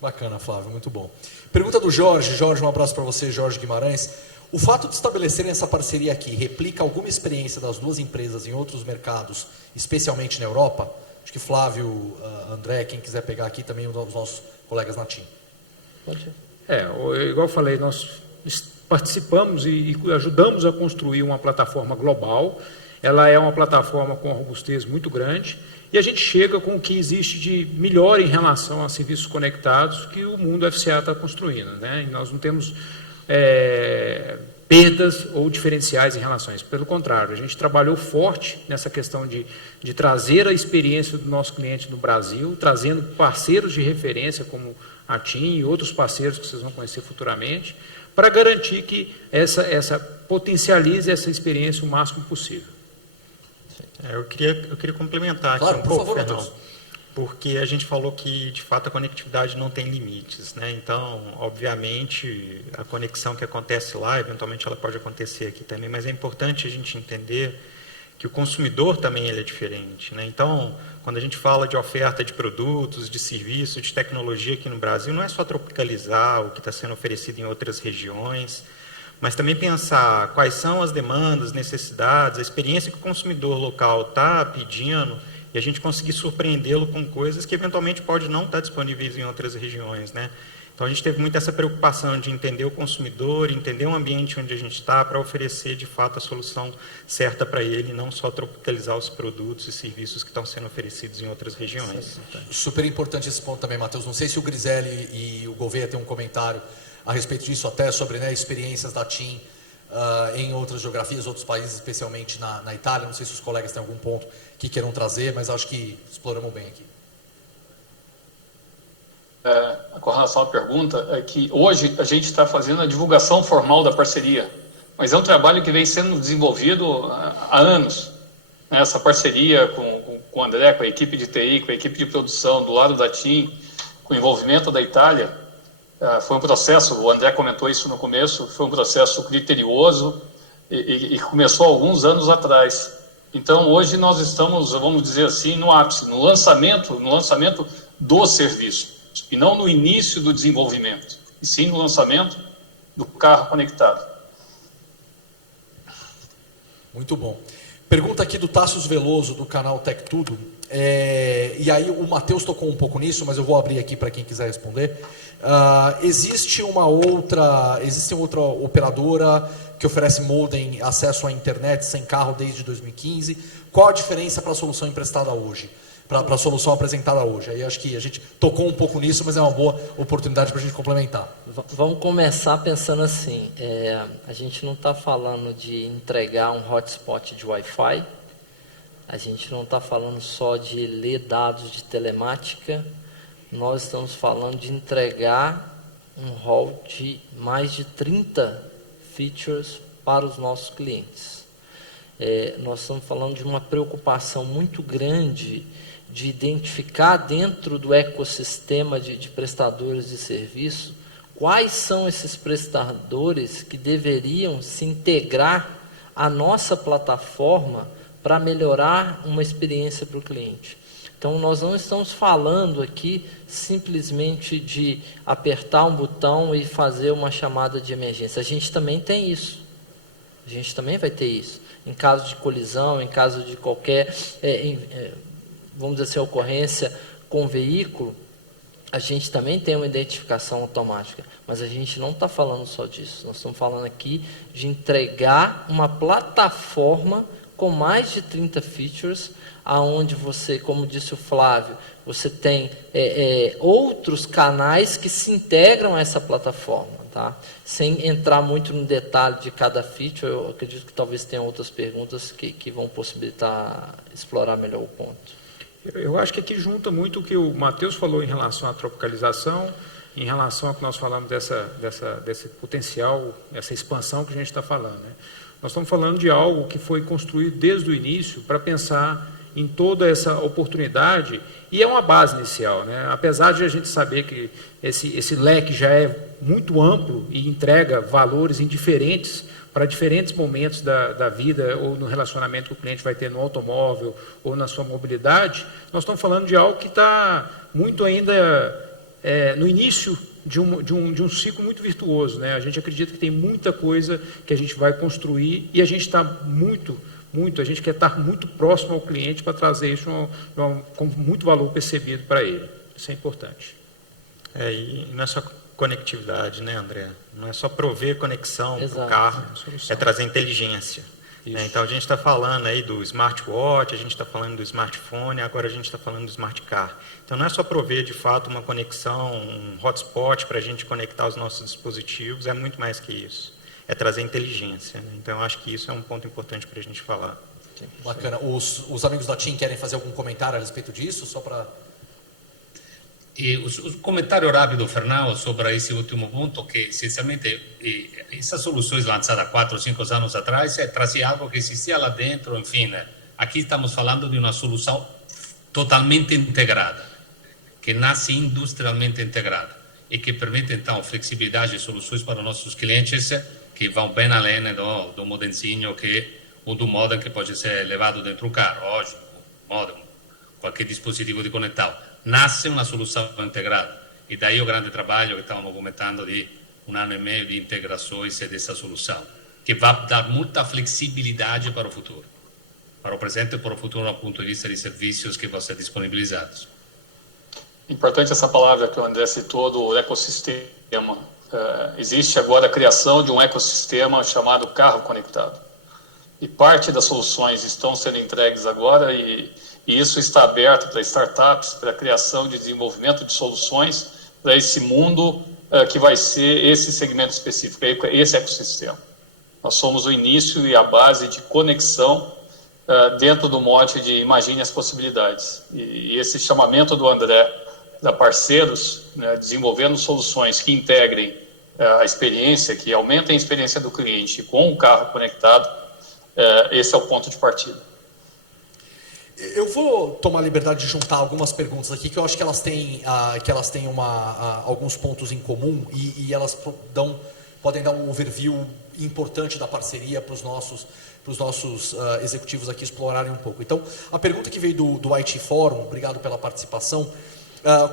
Bacana, Flávio, muito bom. Pergunta do Jorge. Jorge, um abraço para você, Jorge Guimarães. O fato de estabelecerem essa parceria aqui replica alguma experiência das duas empresas em outros mercados, especialmente na Europa? Acho que Flávio, André, quem quiser pegar aqui também, os nossos colegas na TIM. Pode ir. Igual eu falei, nós participamos e ajudamos a construir uma plataforma global. Ela é uma plataforma com uma robustez muito grande e a gente chega com o que existe de melhor em relação a serviços conectados que o mundo FCA está construindo, né? E nós não temos perdas ou diferenciais em relação a isso. Pelo contrário, a gente trabalhou forte nessa questão de trazer a experiência do nosso cliente no Brasil, trazendo parceiros de referência como a TIM e outros parceiros que vocês vão conhecer futuramente, para garantir que essa potencialize essa experiência o máximo possível. Eu queria complementar claro, aqui um pouco, favor, Fernando, porque a gente falou que, de fato, a conectividade não tem limites, né? Então, obviamente, a conexão que acontece lá, eventualmente ela pode acontecer aqui também, mas é importante a gente entender que o consumidor também ele é diferente, né? Então, quando a gente fala de oferta de produtos, de serviços, de tecnologia aqui no Brasil, não é só tropicalizar o que está sendo oferecido em outras regiões, mas também pensar quais são as demandas, necessidades, a experiência que o consumidor local está pedindo e a gente conseguir surpreendê-lo com coisas que eventualmente pode não estar disponíveis em outras regiões, né? Então a gente teve muito essa preocupação de entender o consumidor, entender o ambiente onde a gente está para oferecer de fato a solução certa para ele, não só tropicalizar os produtos e serviços que estão sendo oferecidos em outras regiões. Super importante esse ponto também, Matheus. Não sei se o Griselli e o Gouveia têm um comentário a respeito disso, até sobre, né, experiências da TIM em outras geografias, outros países, especialmente na Itália. Não sei se os colegas têm algum ponto que queiram trazer, mas acho que exploramos bem aqui. Com relação à pergunta, é que hoje a gente está fazendo a divulgação formal da parceria, mas é um trabalho que vem sendo desenvolvido há anos. Essa parceria com o André, com a equipe de TI, com a equipe de produção, do lado da TIM, com o envolvimento da Itália, foi um processo, o André comentou isso no começo, foi um processo criterioso e começou alguns anos atrás. Então, hoje nós estamos, vamos dizer assim, no ápice, no lançamento do serviço, e não no início do desenvolvimento, e sim no lançamento do carro conectado. Muito bom. Pergunta aqui do Tassius Veloso, do canal Tech Tudo. E aí o Matheus tocou um pouco nisso, mas eu vou abrir aqui para quem quiser responder. Existe uma outra operadora que oferece modem, acesso à internet sem carro desde 2015. Qual a diferença para a solução emprestada hoje? Para a solução apresentada hoje? Aí acho que a gente tocou um pouco nisso, mas é uma boa oportunidade para a gente complementar. Vamos começar pensando assim, a gente não está falando de entregar um hotspot de Wi-Fi, a gente não está falando só de ler dados de telemática, nós estamos falando de entregar um hall de mais de 30 features para os nossos clientes. Nós estamos falando de uma preocupação muito grande de identificar dentro do ecossistema de prestadores de serviço quais são esses prestadores que deveriam se integrar à nossa plataforma para melhorar uma experiência para o cliente. Então, nós não estamos falando aqui simplesmente de apertar um botão e fazer uma chamada de emergência. A gente também tem isso. A gente também vai ter isso. Em caso de colisão, em caso de qualquer, vamos dizer assim, ocorrência com o veículo, a gente também tem uma identificação automática. Mas a gente não está falando só disso. Nós estamos falando aqui de entregar uma plataforma com mais de 30 features, aonde você, como disse o Flávio, você tem outros canais que se integram a essa plataforma. tá? Sem entrar muito no detalhe de cada feature, eu acredito que talvez tenha outras perguntas que vão possibilitar explorar melhor o ponto. Eu acho que aqui junta muito o que o Matheus falou em relação à tropicalização, em relação ao que nós falamos desse potencial, essa expansão que a gente está falando, né? Nós estamos falando de algo que foi construído desde o início para pensar em toda essa oportunidade, e é uma base inicial, né? Apesar de a gente saber que esse leque já é muito amplo e entrega valores indiferentes para diferentes momentos da vida ou no relacionamento que o cliente vai ter no automóvel ou na sua mobilidade, nós estamos falando de algo que está muito ainda no início de um ciclo muito virtuoso, né? A gente acredita que tem muita coisa que a gente vai construir e a gente está a gente quer estar muito próximo ao cliente para trazer isso com muito valor percebido para ele. Isso é importante. E não é só conectividade, né, André? Não é só prover conexão para o carro, é trazer inteligência. Né? Então, a gente está falando aí do smartwatch, a gente está falando do smartphone, agora a gente está falando do smart car. Então, não é só prover, de fato, uma conexão, um hotspot para a gente conectar os nossos dispositivos, é muito mais que isso. É trazer inteligência. Né? Então, eu acho que isso é um ponto importante para a gente falar. Bacana. Os amigos da TIM querem fazer algum comentário a respeito disso? Só para... Un commentario rapido, Fernando, sobre esse último ponto, que essencialmente essas soluções lançadas 4 ou 5 anos atrás trazia algo que existia lá dentro, enfim, aqui estamos falando de uma solução totalmente integrada, que nasce industrialmente integrada e que permite, então, flexibilidade e soluções para os nossos clientes que vão bem além do modemzinho ou do modem que pode ser levado dentro do carro, hoje, modem, qualquer dispositivo de conectado. Nasce uma solução integrada. E daí o grande trabalho que estamos comentando de 1 ano e meio de integrações dessa solução, que vai dar muita flexibilidade para o futuro. Para o presente e para o futuro, do ponto de vista de serviços que vão ser disponibilizados. Importante essa palavra que o André citou, do ecossistema. Existe agora a criação de um ecossistema chamado carro conectado. E parte das soluções estão sendo entregues agora e isso está aberto para startups, para a criação de desenvolvimento de soluções para esse mundo que vai ser esse segmento específico, esse ecossistema. Nós somos o início e a base de conexão dentro do mote de imagine as possibilidades. E esse chamamento do André da parceiros, né, desenvolvendo soluções que integrem a experiência, que aumentem a experiência do cliente com o carro conectado, esse é o ponto de partida. Eu vou tomar a liberdade de juntar algumas perguntas aqui, que eu acho que elas têm, alguns pontos em comum e elas podem dar um overview importante da parceria para os nossos executivos aqui explorarem um pouco. Então, a pergunta que veio do IT Forum, obrigado pela participação,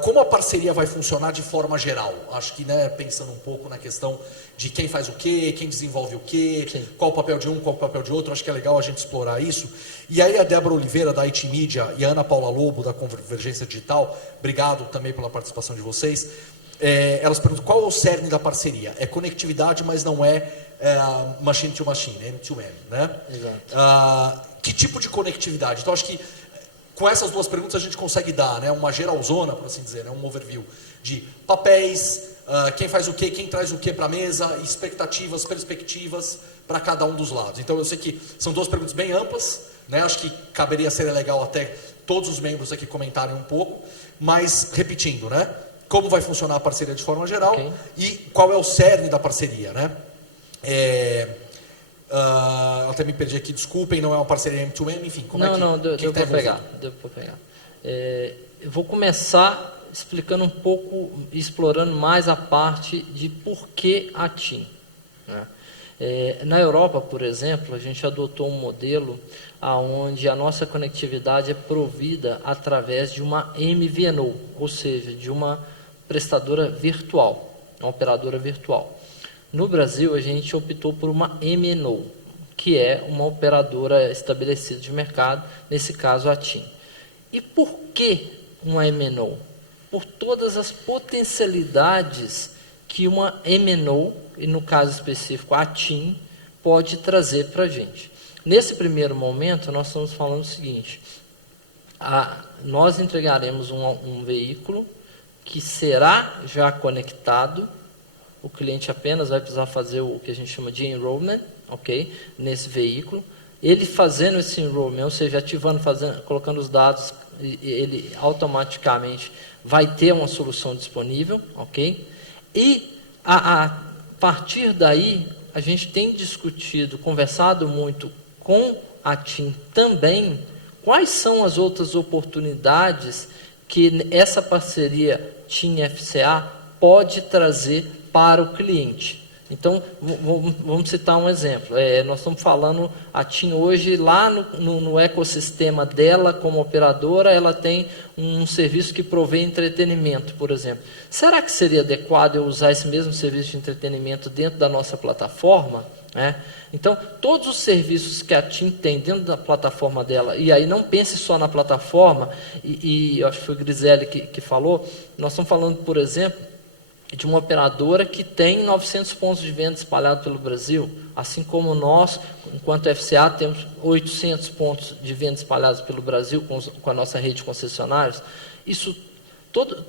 como a parceria vai funcionar de forma geral? Acho que, né, pensando um pouco na questão de quem faz o quê, quem desenvolve o quê, qual o papel de um, qual o papel de outro, acho que é legal a gente explorar isso. E aí a Débora Oliveira, da IT Media, e a Ana Paula Lobo, da Convergência Digital, obrigado também pela participação de vocês. Elas perguntam qual é o cerne da parceria. É conectividade, mas não é machine to machine, M2M, né? Exato. Que tipo de conectividade? Então, acho que com essas duas perguntas a gente consegue dar, né, uma geralzona, por assim dizer, né, um overview de papéis, quem faz o quê, quem traz o quê para a mesa, expectativas, perspectivas para cada um dos lados. Então eu sei que são duas perguntas bem amplas, né, acho que caberia ser legal até todos os membros aqui comentarem um pouco, mas repetindo, né, como vai funcionar a parceria de forma geral e qual é o cerne da parceria, né? Até me perdi aqui, desculpem, não é uma parceria M2M, enfim, como deu para pegar. Eu vou começar explicando um pouco, explorando mais a parte de por que a TIM. Né? Na Europa, por exemplo, a gente adotou um modelo onde a nossa conectividade é provida através de uma MVNO, ou seja, de uma prestadora virtual, uma operadora virtual. No Brasil, a gente optou por uma MNO, que é uma operadora estabelecida de mercado, nesse caso a TIM. E por que uma MNO? Por todas as potencialidades que uma MNO, e no caso específico a TIM, pode trazer para a gente. Nesse primeiro momento, nós estamos falando o seguinte, nós entregaremos um veículo que será já conectado o cliente apenas vai precisar fazer o que a gente chama de enrollment, ok, nesse veículo. Ele fazendo esse enrollment, ou seja, ativando, colocando os dados, ele automaticamente vai ter uma solução disponível, ok? E a partir daí, a gente tem discutido, conversado muito com a TIM também, quais são as outras oportunidades que essa parceria TIM-FCA pode trazer para o cliente. Então, vamos citar um exemplo. Nós estamos falando, a TIM hoje, lá no ecossistema dela, como operadora, ela tem um serviço que provê entretenimento, por exemplo. Será que seria adequado eu usar esse mesmo serviço de entretenimento dentro da nossa plataforma? Então, todos os serviços que a TIM tem dentro da plataforma dela, e aí não pense só na plataforma, e eu acho que foi o Griselli que falou, nós estamos falando, por exemplo, de uma operadora que tem 900 pontos de venda espalhados pelo Brasil, assim como nós, enquanto FCA, temos 800 pontos de venda espalhados pelo Brasil com a nossa rede de concessionários.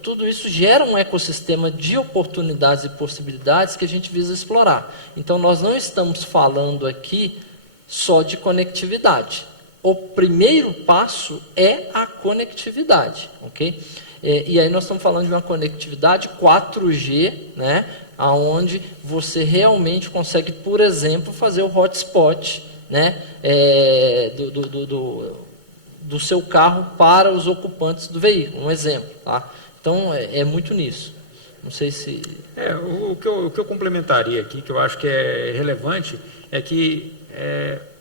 Tudo isso gera um ecossistema de oportunidades e possibilidades que a gente visa explorar. Então, nós não estamos falando aqui só de conectividade. O primeiro passo é a conectividade, ok? E aí nós estamos falando de uma conectividade 4G, né, onde você realmente consegue, por exemplo, fazer o hotspot, né, do seu carro para os ocupantes do veículo, um exemplo. Tá? Então, é muito nisso. Não sei se... O que eu complementaria aqui, que eu acho que é relevante, é que,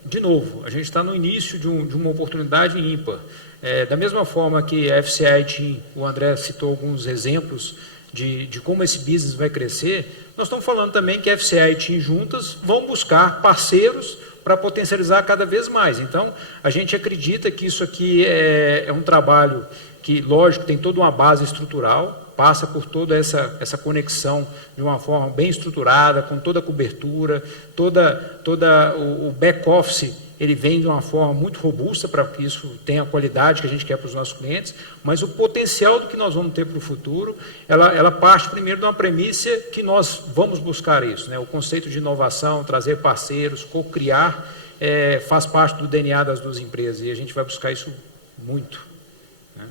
de novo, a gente está no início de uma oportunidade ímpar. Da mesma forma que a FCA e TIM, o André citou alguns exemplos de como esse business vai crescer, nós estamos falando também que a FCA e TIM juntas vão buscar parceiros para potencializar cada vez mais. Então, a gente acredita que isso aqui é um trabalho que, lógico, tem toda uma base estrutural, passa por toda essa conexão de uma forma bem estruturada, com toda a cobertura, toda o back-office, ele vem de uma forma muito robusta para que isso tenha a qualidade que a gente quer para os nossos clientes, mas o potencial do que nós vamos ter para o futuro, ela parte primeiro de uma premissa que nós vamos buscar isso, né? O conceito de inovação, trazer parceiros, co-criar, faz parte do DNA das duas empresas, e a gente vai buscar isso muito. Né?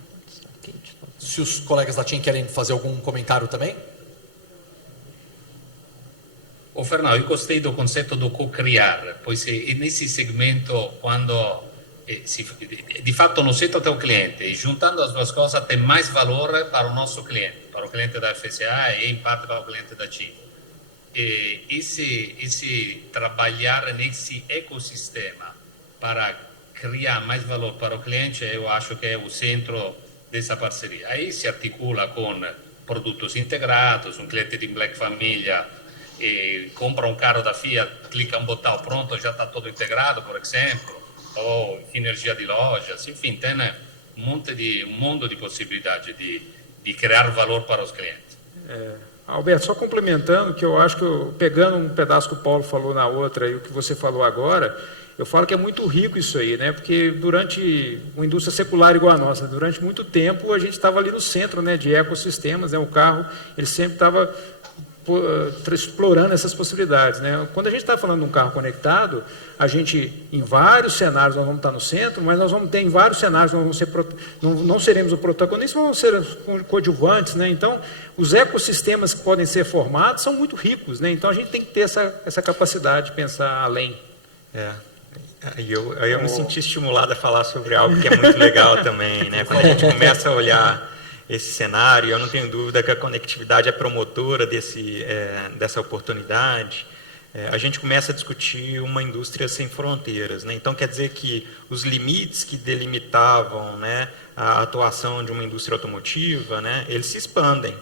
Se os colegas da TIM querem fazer algum comentário também? Fernando, eu gostei do conceito do co-criar, pois nesse segmento, quando de fato no setor teu cliente, e juntando as duas coisas, tem mais valor para o nosso cliente, para o cliente da FCA e em parte para o cliente da TIM. Esse trabalhar nesse ecossistema para criar mais valor para o cliente, eu acho que é o centro dessa parceria. Aí se articula com produtos integrados, um cliente de Black Família compra um carro da Fiat, clica um botão, pronto, já está todo integrado, por exemplo, ou energia de lojas, enfim, tem um mundo de possibilidade de criar valor para os clientes. Alberto, só complementando, que eu acho que pegando um pedaço que o Paulo falou na outra e o que você falou agora, eu falo que é muito rico isso aí, né? Porque durante uma indústria secular igual a nossa, durante muito tempo a gente estava ali no centro, né, de ecossistemas, né? O carro, ele sempre estava explorando essas possibilidades, né? Quando a gente está falando de um carro conectado, a gente, em vários cenários, nós vamos estar no centro, mas nós vamos ter em vários cenários, nós não seremos o protagonista, vamos ser coadjuvantes, né? Então, os ecossistemas que podem ser formados são muito ricos, né? Então, a gente tem que ter essa capacidade de pensar além. Eu me senti estimulado a falar sobre algo que é muito legal também, né? Quando a gente começa a olhar esse cenário, eu não tenho dúvida que a conectividade é promotora dessa oportunidade. A gente começa a discutir uma indústria sem fronteiras, né? Então, quer dizer que os limites que delimitavam, né, a atuação de uma indústria automotiva, né, eles se expandem.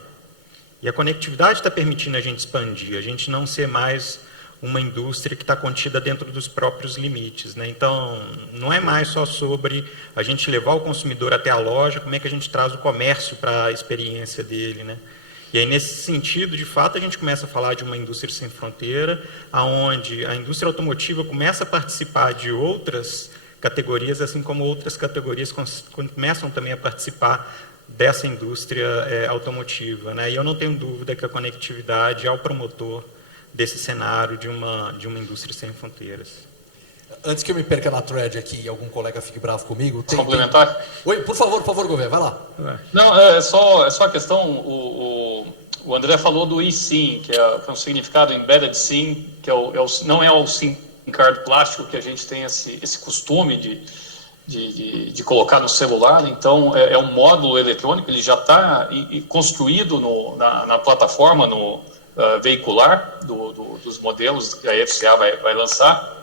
E a conectividade está permitindo a gente expandir, a gente não ser mais uma indústria que está contida dentro dos próprios limites, né? Então, não é mais só sobre a gente levar o consumidor até a loja, como é que a gente traz o comércio para a experiência dele, né? E aí, nesse sentido, de fato, a gente começa a falar de uma indústria sem fronteira, onde a indústria automotiva começa a participar de outras categorias, assim como outras categorias começam também a participar dessa indústria automotiva, né? E eu não tenho dúvida que a conectividade é o promotor desse cenário de uma indústria sem fronteiras. Antes que eu me perca na thread aqui e algum colega fique bravo comigo... Complementar? Oi, por favor, Gouveia, vai lá. Não, é só a questão, o André falou do eSIM, que é um significado Embedded SIM, que não é o SIM card plástico que a gente tem esse costume de colocar no celular. Então, é um módulo eletrônico, ele já está construído na plataforma veicular dos modelos que a FCA vai lançar.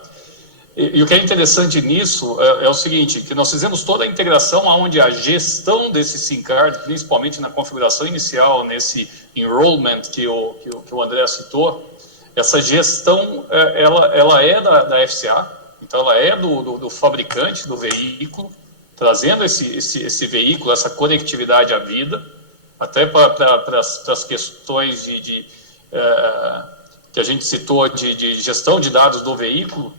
E o que é interessante nisso é o seguinte, que nós fizemos toda a integração onde a gestão desse SIM card, principalmente na configuração inicial, nesse enrollment que o André citou, essa gestão ela é da FCA, então ela é do fabricante do veículo, trazendo esse veículo, essa conectividade à vida, até para as questões que a gente citou de gestão de dados do veículo.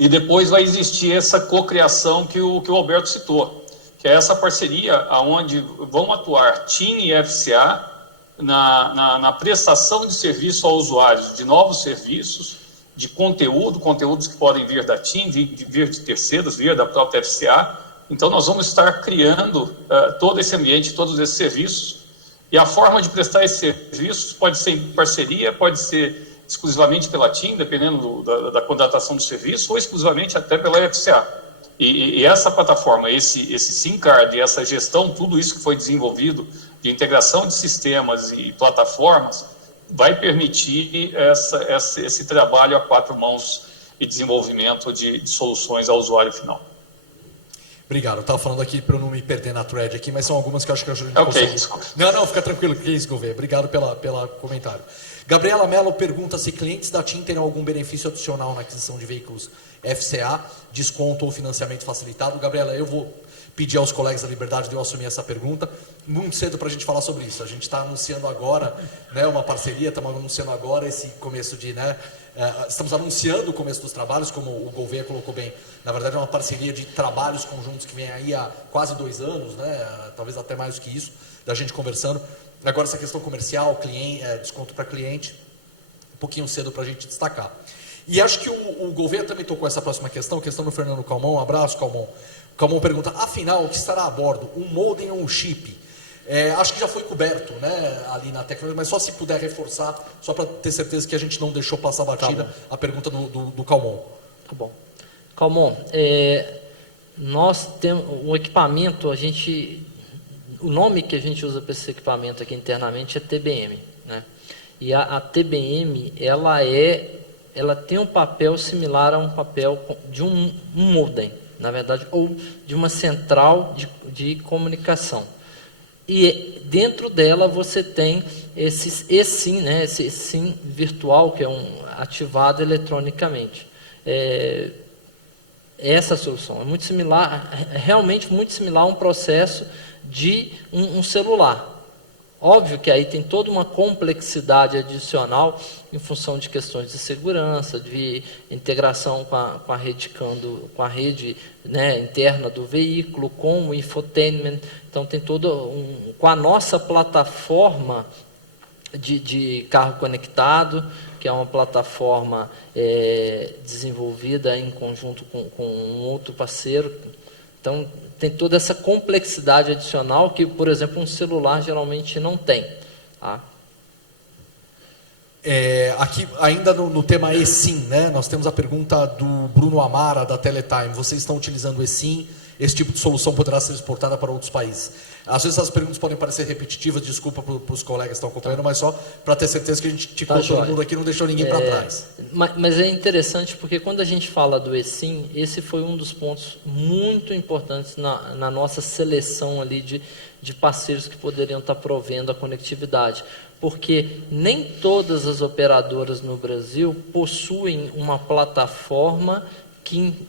E depois vai existir essa cocriação que o Alberto citou, que é essa parceria onde vão atuar TIM e FCA na prestação de serviço aos usuários, de novos serviços, de conteúdos que podem vir da TIM, vir de terceiros, vir da própria FCA. Então, nós vamos estar criando todo esse ambiente, todos esses serviços, e a forma de prestar esses serviços pode ser em parceria, pode ser exclusivamente pela TIM, dependendo da contratação do serviço, ou exclusivamente até pela FCA. E essa plataforma, esse SIM card e essa gestão, tudo isso que foi desenvolvido de integração de sistemas e plataformas, vai permitir esse trabalho a 4 mãos e desenvolvimento de soluções ao usuário final. Obrigado. Eu estava falando aqui para eu não me perder na thread aqui, mas são algumas que eu acho que a gente consegue. Não, fica tranquilo. Que isso, Gouveia. Obrigado pelo comentário. Gabriela Mello pergunta se clientes da TIM terão algum benefício adicional na aquisição de veículos FCA, desconto ou financiamento facilitado. Gabriela, eu vou pedir aos colegas da Liberdade de eu assumir essa pergunta. Muito cedo para a gente falar sobre isso. A gente está anunciando agora, né, uma parceria, estamos anunciando agora esse começo de... estamos anunciando o começo dos trabalhos, como o Gouveia colocou bem. Na verdade, é uma parceria de trabalhos conjuntos que vem aí há quase 2 anos, né, talvez até mais do que isso, da gente conversando. Agora, essa questão comercial, desconto para cliente, um pouquinho cedo para a gente destacar. E acho que o Gouveia também tocou essa próxima questão do Fernando Calmon. Um abraço, Calmon. O Calmon pergunta, afinal, o que estará a bordo? Um modem ou um chip? Acho que já foi coberto, né, ali na tecnologia, mas só se puder reforçar, só para ter certeza que a gente não deixou passar batida a pergunta do Calmon. Tá bom. Calmon, nós temos o equipamento, o nome que a gente usa para esse equipamento aqui internamente é TBM, né? E a TBM, ela tem um papel similar a um papel de um modem, na verdade, ou de uma central de comunicação. E dentro dela você tem esse eSIM, né? Esse SIM virtual, que é ativado eletronicamente. Essa solução é muito similar, realmente muito similar a um processo de um celular. Óbvio que aí tem toda uma complexidade adicional em função de questões de segurança, de integração com a rede né, interna do veículo, com o infotainment. Então tem todo com a nossa plataforma de carro conectado, que é uma plataforma desenvolvida em conjunto com um outro parceiro. Então tem toda essa complexidade adicional que, por exemplo, um celular geralmente não tem. Tá? Aqui, ainda no tema eSIM, né, nós temos a pergunta do Bruno Amara, da Teletime. Vocês estão utilizando eSIM? Esse tipo de solução poderá ser exportada para outros países? Às vezes as perguntas podem parecer repetitivas, desculpa para os colegas que estão acompanhando, mas só para ter certeza que a gente ticou todo mundo aqui, não deixou ninguém para trás. Mas é interessante porque quando a gente fala do eSIM, esse foi um dos pontos muito importantes na nossa seleção ali de parceiros que poderiam estar provendo a conectividade. Porque nem todas as operadoras no Brasil possuem uma plataforma que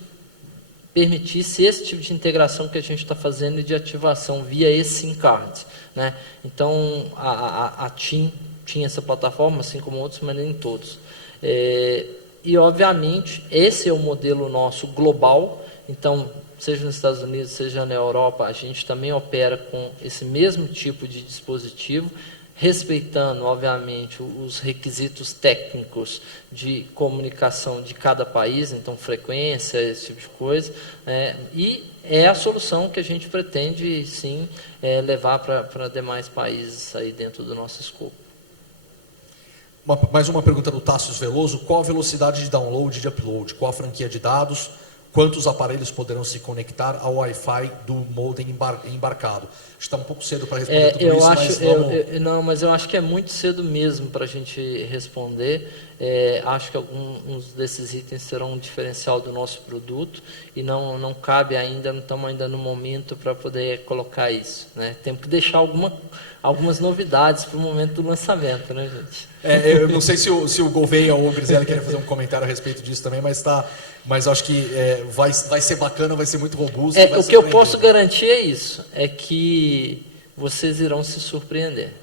permitisse esse tipo de integração que a gente está fazendo de ativação via eSIM card, né? Então, a TIM tinha essa plataforma, assim como outros, mas nem todos. E, obviamente, esse é o modelo nosso global. Então, seja nos Estados Unidos, seja na Europa, a gente também opera com esse mesmo tipo de dispositivo, respeitando, obviamente, os requisitos técnicos de comunicação de cada país, então frequência, esse tipo de coisa, e é a solução que a gente pretende, sim, levar para demais países aí dentro do nosso escopo. Mais uma pergunta do Tássio Veloso: qual a velocidade de download e de upload? Qual a franquia de dados? Quantos aparelhos poderão se conectar ao Wi-Fi do modem embarcado? Está um pouco cedo para responder tudo isso, mas vamos... Não, mas eu acho que é muito cedo mesmo para a gente responder. Acho que alguns desses itens serão um diferencial do nosso produto e não cabe ainda, não estamos ainda no momento para poder colocar isso, né? Temos que deixar algumas novidades para o momento do lançamento, né, gente? Eu não sei se o Gouveia ou o Griselli querem fazer um comentário a respeito disso também, mas acho que vai ser bacana, vai ser muito robusto. O que eu posso garantir é isso, é que vocês irão se surpreender.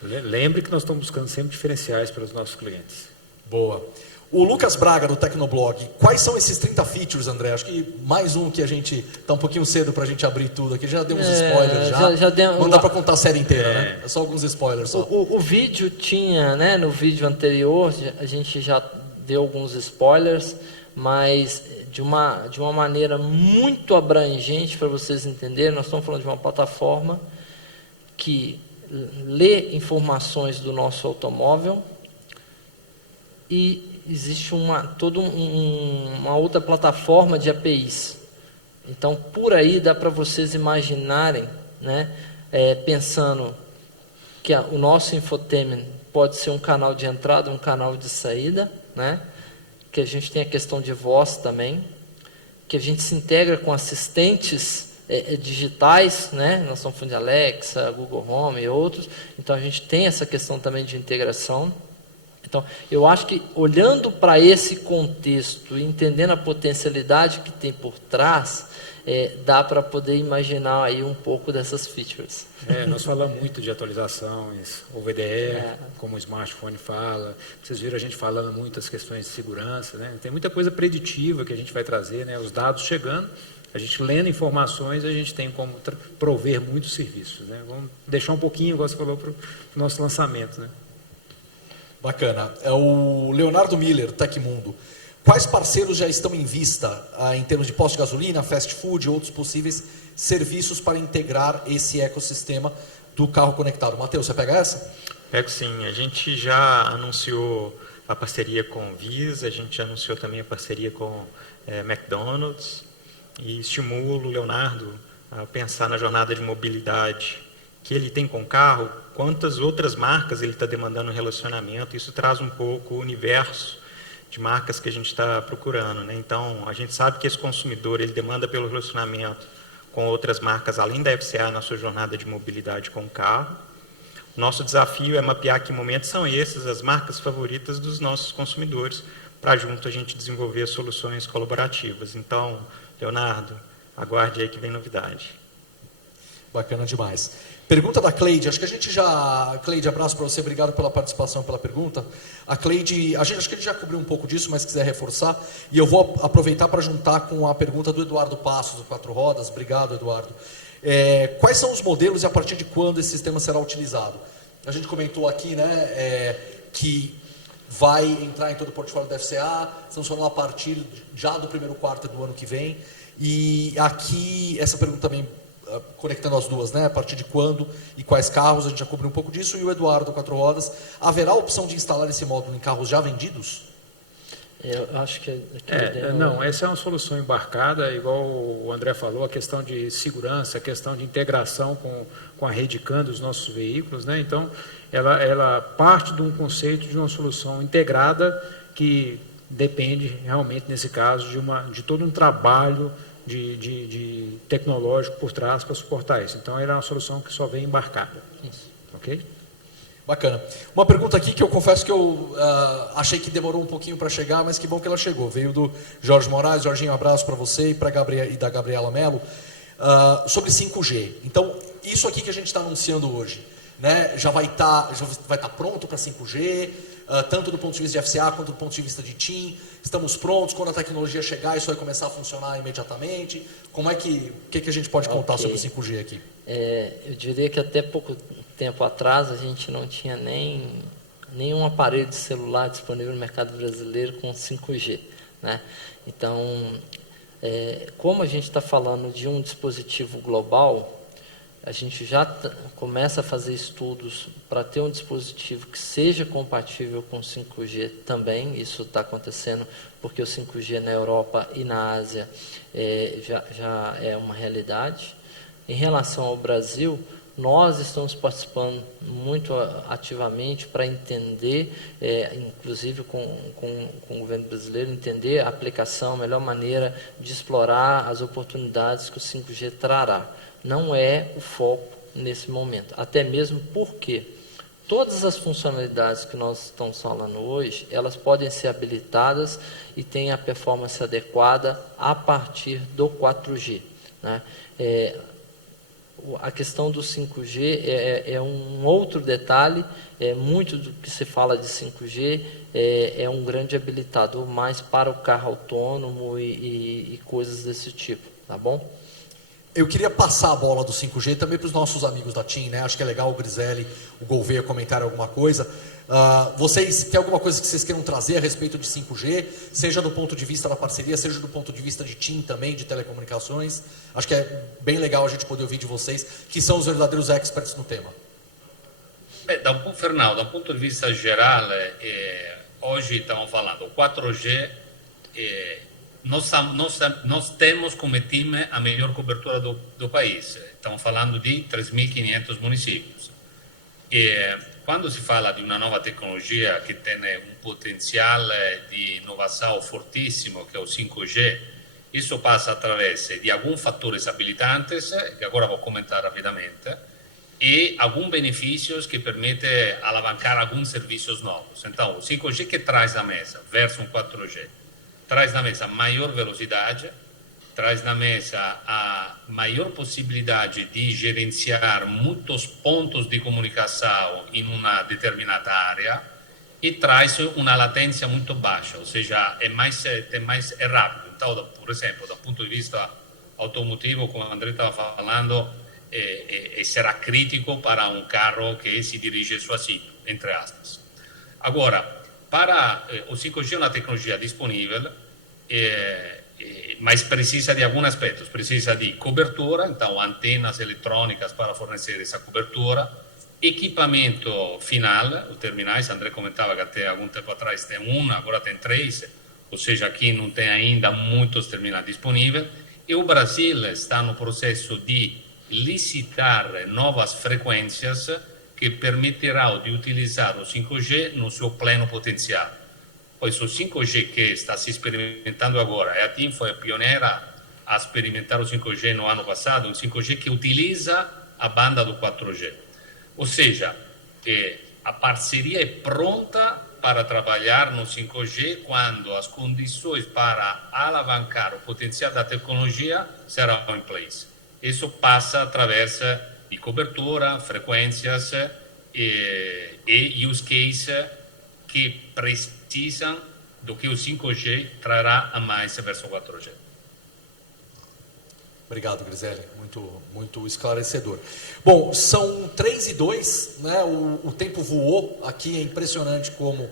Lembre que nós estamos buscando sempre diferenciais para os nossos clientes. Boa. O Lucas Braga, do Tecnoblog: quais são esses 30 features, André? Acho que mais um que a gente está um pouquinho cedo para a gente abrir tudo aqui. Já deu uns spoilers, já deu, não dá para contar a série inteira, né? É só alguns spoilers. Só. O vídeo tinha, né, no vídeo anterior, a gente já deu alguns spoilers, mas de uma maneira muito abrangente para vocês entenderem. Nós estamos falando de uma plataforma que lê informações do nosso automóvel e existe toda uma outra plataforma de APIs. Então, por aí dá para vocês imaginarem, né, pensando que o nosso infotainment pode ser um canal de entrada, um canal de saída, né, que a gente tem a questão de voz também, que a gente se integra com assistentes digitais, né? Nós estamos falando de Alexa, Google Home e outros, então a gente tem essa questão também de integração. Então, eu acho que olhando para esse contexto e entendendo a potencialidade que tem por trás, dá para poder imaginar aí um pouco dessas features. Nós falamos muito de atualizações, OVDE, como o smartphone fala. Vocês viram a gente falando muito das questões de segurança, né? Tem muita coisa preditiva que a gente vai trazer, né? Os dados chegando, a gente lendo informações, a gente tem como prover muitos serviços, né? Vamos deixar um pouquinho, igual você falou, para o nosso lançamento, né? Bacana. É o Leonardo Miller, Tecmundo: quais parceiros já estão em vista em termos de posto de gasolina, fast food e outros possíveis serviços para integrar esse ecossistema do carro conectado? Matheus, você pega essa? Pego sim. A gente já anunciou a parceria com Visa, a gente já anunciou também a parceria com McDonald's, e estimulo o Leonardo a pensar na jornada de mobilidade que ele tem com o carro, quantas outras marcas ele está demandando relacionamento. Isso traz um pouco o universo de marcas que a gente está procurando, né? Então, a gente sabe que esse consumidor ele demanda pelo relacionamento com outras marcas, além da FCA, na sua jornada de mobilidade com o carro. O nosso desafio é mapear que momentos são esses, as marcas favoritas dos nossos consumidores, para junto a gente desenvolver soluções colaborativas. Então, Leonardo, aguarde aí que vem novidade. Bacana demais. Pergunta da Cleide, acho que a gente já... Cleide, abraço para você, obrigado pela participação, pela pergunta. A Cleide, acho que a gente já cobriu um pouco disso, mas se quiser reforçar, e eu vou aproveitar para juntar com a pergunta do Eduardo Passos, do Quatro Rodas. Obrigado, Eduardo. Quais são os modelos e a partir de quando esse sistema será utilizado? A gente comentou aqui, né, que vai entrar em todo o portfólio da FCA, estamos falando a partir já do primeiro quarto do ano que vem, e aqui, essa pergunta também, conectando as duas, né? A partir de quando e quais carros, a gente já cobriu um pouco disso. E o Eduardo, Quatro Rodas: haverá a opção de instalar esse módulo em carros já vendidos? Eu acho que... Não, essa é uma solução embarcada, igual o André falou, a questão de segurança, a questão de integração com a rede CAN dos nossos veículos, né? Então, ela parte de um conceito de uma solução integrada que depende realmente, nesse caso, de todo um trabalho de tecnológico por trás para suportar isso. Então, ela é uma solução que só vem embarcada. Isso. Ok? Bacana. Uma pergunta aqui que eu confesso que eu achei que demorou um pouquinho para chegar, mas que bom que ela chegou. Veio do Jorge Moraes. Jorginho, um abraço para você e da Gabriela Mello. Sobre 5G. Então, isso aqui que a gente está anunciando hoje, né, já vai estar pronto para 5G? tanto do ponto de vista de FCA quanto do ponto de vista de TIM? Estamos prontos? Quando a tecnologia chegar, isso vai começar a funcionar imediatamente? Como é que a gente pode contar sobre o 5G aqui? Eu diria que até pouco tempo atrás a gente não tinha nenhum aparelho de celular disponível no mercado brasileiro com 5G, né? Então, como a gente está falando de um dispositivo global, a gente já começa a fazer estudos para ter um dispositivo que seja compatível com 5G também. Isso está acontecendo porque o 5G na Europa e na Ásia já é uma realidade. Em relação ao Brasil, nós estamos participando muito ativamente para entender, inclusive com o governo brasileiro, entender a aplicação, a melhor maneira de explorar as oportunidades que o 5G trará. Não é o foco nesse momento, até mesmo porque todas as funcionalidades que nós estamos falando hoje, elas podem ser habilitadas e têm a performance adequada a partir do 4G, né? A questão do 5G é um outro detalhe, muito do que se fala de 5G é um grande habilitador mais para o carro autônomo e coisas desse tipo, tá bom? Eu queria passar a bola do 5G também para os nossos amigos da TIM, né? Acho que é legal o Griselli, o Gouveia comentarem alguma coisa. Vocês, tem alguma coisa que vocês queiram trazer a respeito de 5G, seja do ponto de vista da parceria, seja do ponto de vista de TIM também, de telecomunicações? Acho que é bem legal a gente poder ouvir de vocês, que são os verdadeiros experts no tema. Fernando, da um ponto de vista geral, hoje estamos falando, o 4G, nós temos como time a melhor cobertura do país. Estamos falando de 3.500 municípios. Quando se fala de uma nova tecnologia que tem um potencial de inovação fortíssimo, que é o 5G, isso passa através de alguns fatores habilitantes, que agora vou comentar rapidamente, e alguns benefícios que permitem alavancar alguns serviços novos. Então, o 5G que traz na mesa versus um 4G, traz na mesa maior velocidade, traz na mesa a maior possibilidade de gerenciar muitos pontos de comunicação em uma determinada área e traz uma latência muito baixa, ou seja, é rápido. Então, por exemplo, do ponto de vista automotivo, como o André estava falando, será crítico para um carro que se dirige sozinho, entre aspas. Agora, para o 5G é uma tecnologia disponível, mas precisa de alguns aspectos. Precisa de cobertura, então antenas eletrônicas para fornecer essa cobertura, equipamento final, os terminais. André comentava que até algum tempo atrás tem agora tem 3, ou seja, aqui não tem ainda muitos terminais disponíveis. E o Brasil está no processo de licitar novas frequências que permitirão de utilizar o 5G no seu pleno potencial. Pois o 5G que está se experimentando agora, a TIM foi a pioneira a experimentar o 5G no ano passado, um 5G que utiliza a banda do 4G. Ou seja, a parceria é pronta para trabalhar no 5G quando as condições para alavancar o potencial da tecnologia serão em place. Isso passa através de cobertura, frequências e use case que precisam do que o 5G trará a mais versão 4G. Obrigado, Griselli. Muito esclarecedor. Bom, são 3:02, né? O tempo voou aqui, é impressionante como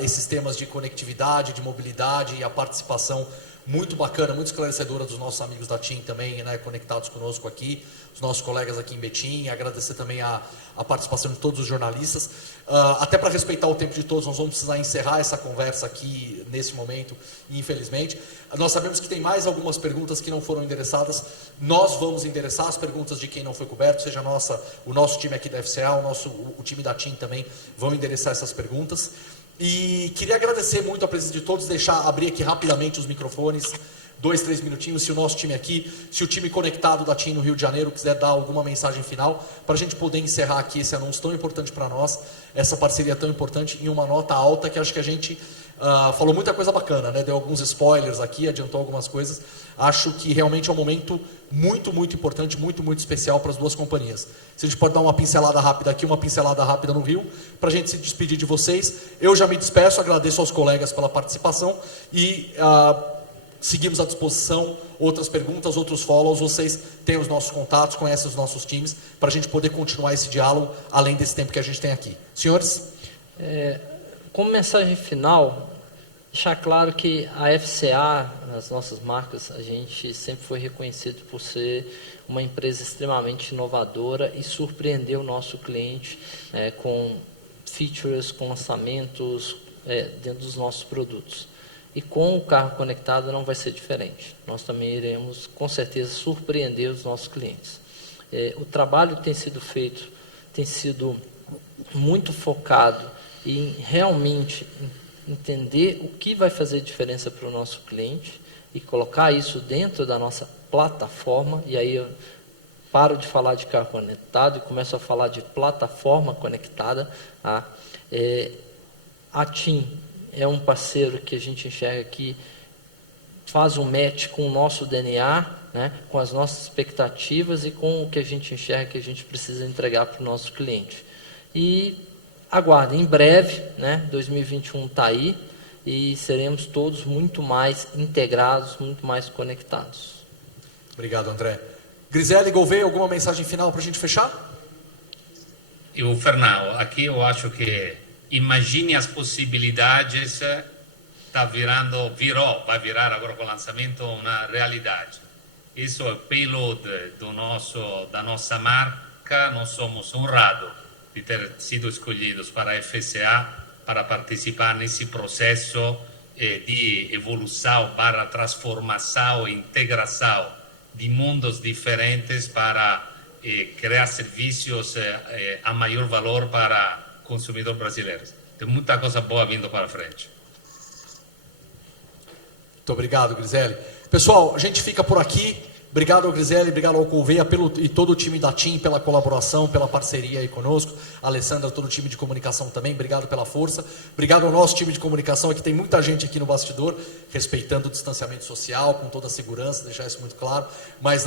esses temas de conectividade, de mobilidade e a participação muito bacana, muito esclarecedora dos nossos amigos da TIM também, né, conectados conosco aqui, os nossos colegas aqui em Betim, agradecer também a participação de todos os jornalistas. Até para respeitar o tempo de todos, nós vamos precisar encerrar essa conversa aqui nesse momento, infelizmente. Nós sabemos que tem mais algumas perguntas que não foram endereçadas, nós vamos endereçar as perguntas de quem não foi coberto, seja o nosso time aqui da FCA, o time da TIM também vão endereçar essas perguntas. E queria agradecer muito a presença de todos, abrir aqui rapidamente os microfones 2, 3 minutinhos, se o nosso time aqui, se o time conectado da TIM no Rio de Janeiro quiser dar alguma mensagem final, para a gente poder encerrar aqui esse anúncio tão importante para nós, essa parceria tão importante, em uma nota alta, que acho que a gente falou muita coisa bacana, né? Deu alguns spoilers aqui, adiantou algumas coisas. Acho que realmente é um momento muito, muito importante, muito, muito especial para as duas companhias. Se a gente pode dar uma pincelada rápida aqui, uma pincelada rápida no Rio, para a gente se despedir de vocês. Eu já me despeço, agradeço aos colegas pela participação e seguimos à disposição. Outras perguntas, outros follows, vocês têm os nossos contatos, conhecem os nossos times, para a gente poder continuar esse diálogo além desse tempo que a gente tem aqui. Senhores? Como mensagem final, deixar claro que a FCA, as nossas marcas, a gente sempre foi reconhecido por ser uma empresa extremamente inovadora e surpreender o nosso cliente com features, com lançamentos dentro dos nossos produtos. E com o carro conectado não vai ser diferente. Nós também iremos, com certeza, surpreender os nossos clientes. O trabalho que tem sido feito tem sido muito focado em realmente entender o que vai fazer diferença para o nosso cliente e colocar isso dentro da nossa plataforma. E aí eu paro de falar de carro conectado e começo a falar de plataforma conectada. A TIM é um parceiro que a gente enxerga que faz um match com o nosso DNA, né, com as nossas expectativas e com o que a gente enxerga que a gente precisa entregar para o nosso cliente. E aguardem, em breve, né, 2021 está aí e seremos todos muito mais integrados, muito mais conectados. Obrigado, André. Griselli, Gouveia, alguma mensagem final para a gente fechar? Fernando, aqui eu acho que imagine as possibilidades, vai virar agora com o lançamento uma realidade. Isso é o payload da nossa marca, nós somos honrados de ter sido escolhidos para a FCA para participar nesse processo de evolução para transformação e integração de mundos diferentes para criar serviços a maior valor para consumidor brasileiro. Tem muita coisa boa vindo para frente. Muito obrigado, Griselli. Pessoal, a gente fica por aqui. Obrigado ao Griselli, obrigado ao Gouveia e todo o time da TIM pela colaboração, pela parceria aí conosco. A Alessandra, todo o time de comunicação também, obrigado pela força. Obrigado ao nosso time de comunicação, aqui tem muita gente aqui no bastidor, respeitando o distanciamento social, com toda a segurança, deixar isso muito claro. Mas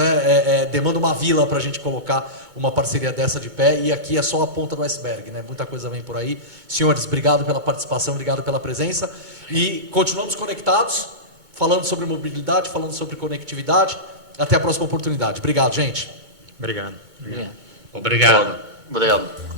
demanda uma vila para a gente colocar uma parceria dessa de pé, e aqui é só a ponta do iceberg, né? Muita coisa vem por aí. Senhores, obrigado pela participação, obrigado pela presença. E continuamos conectados, falando sobre mobilidade, falando sobre conectividade. Até a próxima oportunidade. Obrigado, gente. Obrigado. Obrigado. Obrigado.